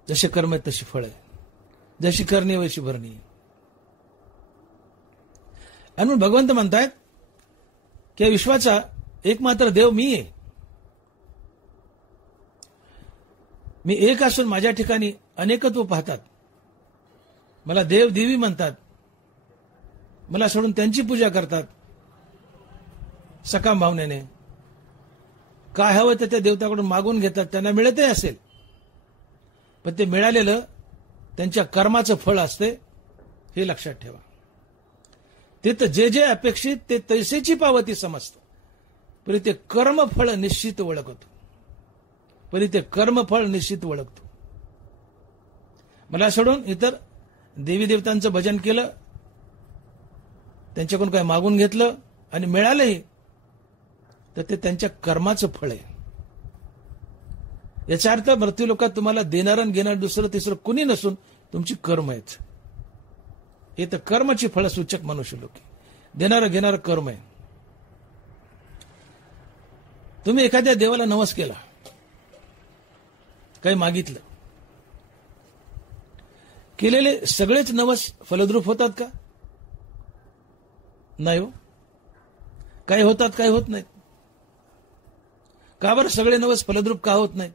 जसे कर्म आहेत तशी फळ आहे, जशी करणी वैशी भरणी. आणि म्हणून भगवंत म्हणतायत की या विश्वाचा एकमात्र देव मी आहे. मी एक असून माझ्या ठिकाणी अनेकत्व पाहतात. मला देव देवी म्हणतात, मला सोडून त्यांची पूजा करतात सकाम भावनेने. काय हवं तर त्या देवताकडून मागून घेतात, त्यांना मिळतही असेल, पण ते मिळालेलं त्यांच्या कर्माचं फळ असते, हे लक्षात ठेवा. ते तर जे जे अपेक्षित ते तैसेची पावती समजतं, पण ते कर्मफळ निश्चित ओळखतो, पण ते कर्मफळ निश्चित ओळखतो. मला सोडून इतर देवी देवतांचं भजन केलं त्यांच्याकडून काय मागून घेतलं आणि मिळालंही तर ते त्यांच्या कर्माचं फळ आहे. याचा अर्थ मृत्यूलोकात तुम्हाला देणारं आणि घेणारं दुसरं तिसरं कुणी नसून तुमची कर्म आहेत. हे तर कर्माची फळसूचक मनुष्य लोक, देणारं घेणारं कर्म आहे. तुम्ही एखाद्या देवाला नवस केला, काही मागितलं, केलेले सगळेच नवस फलद्रूप होतात का? नाही हो. काही होतात, काही होत नाहीत. का बरं सगळे नवस फलद्रूप का होत नाहीत?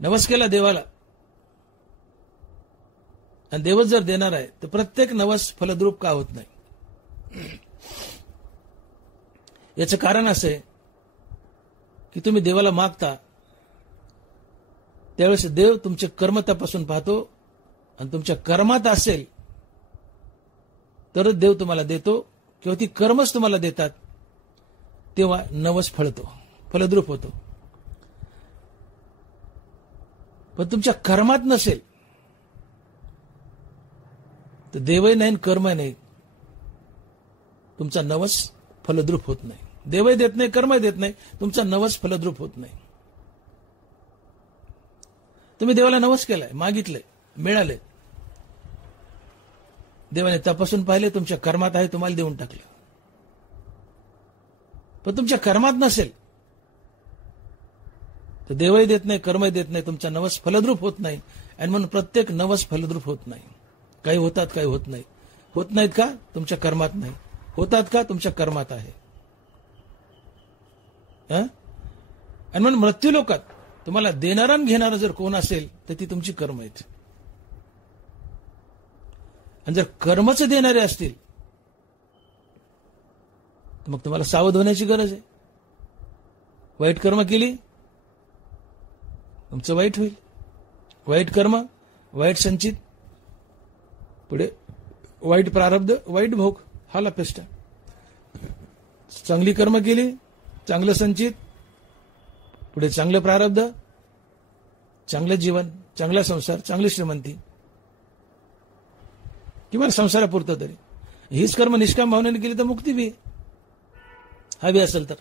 नवस केला देवाला आणि देवच जर देणार आहे तर प्रत्येक नवस फलद्रूप का होत नाही? याचं कारण असं आहे की तुम्ही देवाला मागता त्यावेळेस देव तुमचे कर्म तपासून पाहतो आणि तुमच्या कर्मात असेल तरच देव तुम्हाला देतो किंवा ती कर्मच तुम्हाला देतात, तेव्हा नवस फळतो, फलद्रूप होतो. पण तुमच्या कर्मात नसेल तर देवही नाही कर्मही नाही, तुमचा नवस फलद्रूप होत नाही. देवही देत नाही, कर्मही देत नाही, तुमचा नवस फलद्रूप होत नाही. तुम्ही देवाला नवस केलाय, मागितलंय, मिळाले, देवाने तपासून पाहिले, तुमच्या कर्मात आहे, तुम्हाला देऊन टाकलं. पण तुमच्या कर्मात नसेल तर देवही देत नाही, कर्मही देत नाही, तुमचा नवस फलद्रूप होत नाही. आणि म्हणून प्रत्येक नवस फलद्रूप होत नाही. काही होतात, काही होत नाही. होत नाहीत का? तुमच्या कर्मात नाही. होतात का? तुमच्या कर्मात आहे. आणि म्हणून मृत्यूलोकात तुम्हाला देणारा आणि घेणारा जर कोण असेल तर ती तुमची कर्म आहेत. आणि जर कर्मच देणारे असतील तर मग तुम्हाला सावध होण्याची गरज आहे. वाईट कर्म केली तुमचं वाईट होईल. वाईट कर्म, वाईट संचित, पुढे वाईट प्रारब्ध, वाईट भोग, हाला पेष्टा. चांगली कर्म केली, चांगलं संचित, पुढे चांगलं प्रारब्ध, चांगलं जीवन, चांगला संसार, चांगली श्रीमंती, किंवा संसारापुरतं तरी. हीच कर्म निष्काम भावनेने केली तर मुक्ती बी हवी असेल तर.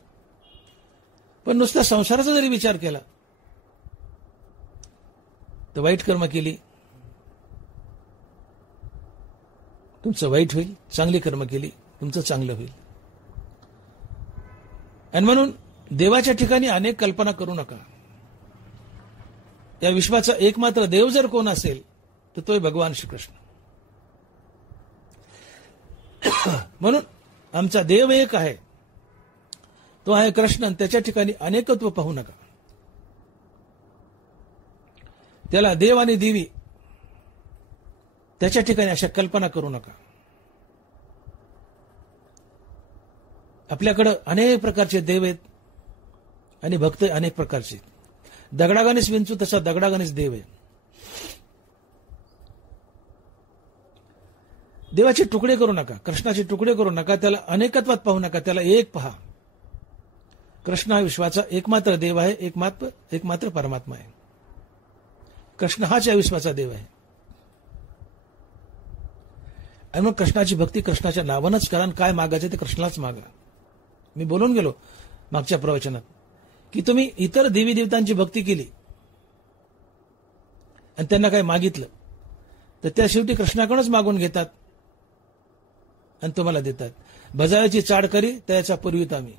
पण नुसता संसाराचा जरी विचार केला तर वाईट कर्म केली तुमचं वाईट होईल, चांगली कर्म केली तुमचं चांगलं होईल. आणि म्हणून देवाच्या ठिकाणी अनेक कल्पना करू नका. या विश्वाचा एकमात्र देव जर कोण असेल तर तोय भगवान श्रीकृष्ण. म्हणून आमचा देव एक आहे, तो आहे कृष्ण. त्याच्या ठिकाणी अनेकत्व पाहू नका. त्याला देव आणि देवी त्याच्या ठिकाणी अशा कल्पना करू नका. आपल्याकडं अनेक प्रकारचे देव आहेत आणि भक्त अनेक प्रकारचे. दगडागणेश विंचू तसा दगडागणेश देव आहे. देवाचे तुकडे करू नका, कृष्णाचे तुकडे करू नका. त्याला अनेकत्वात पाहू नका, त्याला एक पहा. कृष्ण हा विश्वाचा एकमात्र देव आहे, एकमात्र परमात्मा आहे. कृष्ण हाच या विश्वाचा देव आहे. आणि मग कृष्णाची भक्ती कृष्णाच्या नावानंच करा. काय मागायचं ते कृष्णालाच मागा. मी बोलून गेलो मागच्या प्रवचनात की तुम्ही इतर देवी देवतांची भक्ती केली आणि त्यांना काही मागितलं तर त्या शेवटी कृष्णाकडूनच मागून घेतात आणि तुम्हाला देतात. भजायाची चाड करी त्याचा पूर्वीत आम्ही,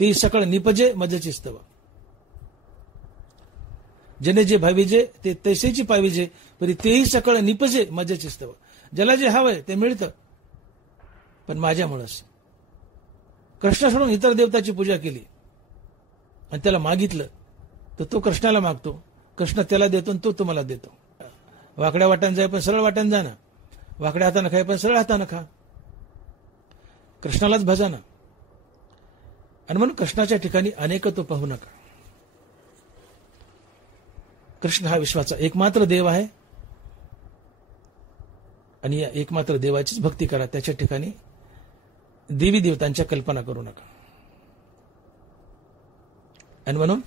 ती सकळ निपजे मजेची स्तव. जने जे भाविजे ते तैसेची पाविजे, परी तेही सकळ निपजे मजेची स्तव. ज्याला जे हवंय ते मिळतं पण माझ्यामुळंच. कृष्ण सोडून इतर देवताची पूजा केली आणि त्याला मागितलं तर तो कृष्णाला मागतो, कृष्ण त्याला देतो आणि तो तुम्हाला देतो. वाकड्या वाट्यानं जाय पण सरळ वाट्यानं जा ना, वाकड्या हातानं खाय पण सरळ हातानं खा. कृष्णालाच भजा ना. आणि म्हणून कृष्णाच्या ठिकाणी अनेकत्व पाहू नका. कृष्ण हा विश्वाचा एकमात्र देव आहे आणि या एकमात्र देवाचीच भक्ती करा. त्याच्या ठिकाणी देवी देवतांच्या कल्पना करू नका. आणि म्हणून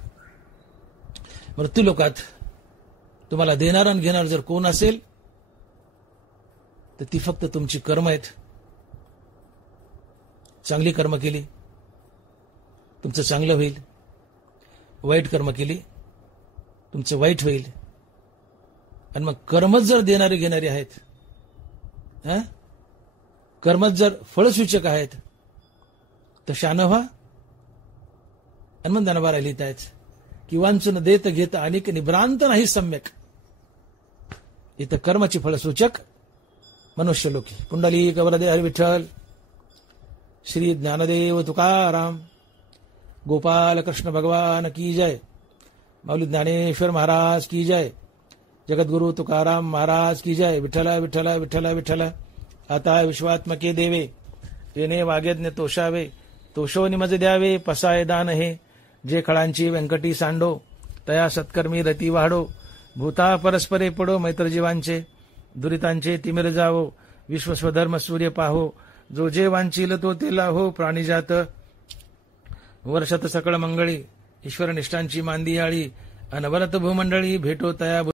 मृत्यूलोकात तुम्हाला देणारा आणि घेणार जर कोण असेल तर ती फक्त तुमची कर्म आहेत. चांगली कर्म केली तुमचं चांगलं होईल, वाईट कर्म केली तुमचं वाईट होईल. आणि मग कर्मच जर देणारे घेणारे आहेत, कर्मच जर फळसूचक आहेत, तर शान व्हा. हनुमान ज्ञानोबा लिहित आहेत, किंवांचून देत घेत अनेक निभ्रांत नाही सम्यक. इथं कर्माची फळसूचक मनुष्य लोकी. पुंडलिक वरदे हरी विठ्ठल. श्री ज्ञानदेव तुकाराम गोपाल कृष्ण भगवान की जय. माऊली ज्ञानेश्वर महाराज की जय. जगद्गुरु तुकाराम महाराज की जय. विठ्ठल विठ्ठल विठ्ठल विठ्ठल. आता विश्वात्मके देवे, येणे वागयज्ञ तोषावे, तोषो निमज द्यावे, पसाय दान हे. जे खळांची व्यंकटी सांडो, तया सत्कर्मी रती वाढो. भूता परस्परे पडो, मैत्र जीवांचे दुरितांचे तिमिर जावो. विश्व स्वधर्म सूर्य पाहो, जो जे वांचील तो तेला हो. प्राणीजात वर्षत सकळ मंगळी, ईश्वर निष्ठांची मांदियाळी. अनवरत भूमंडळी भेटो तया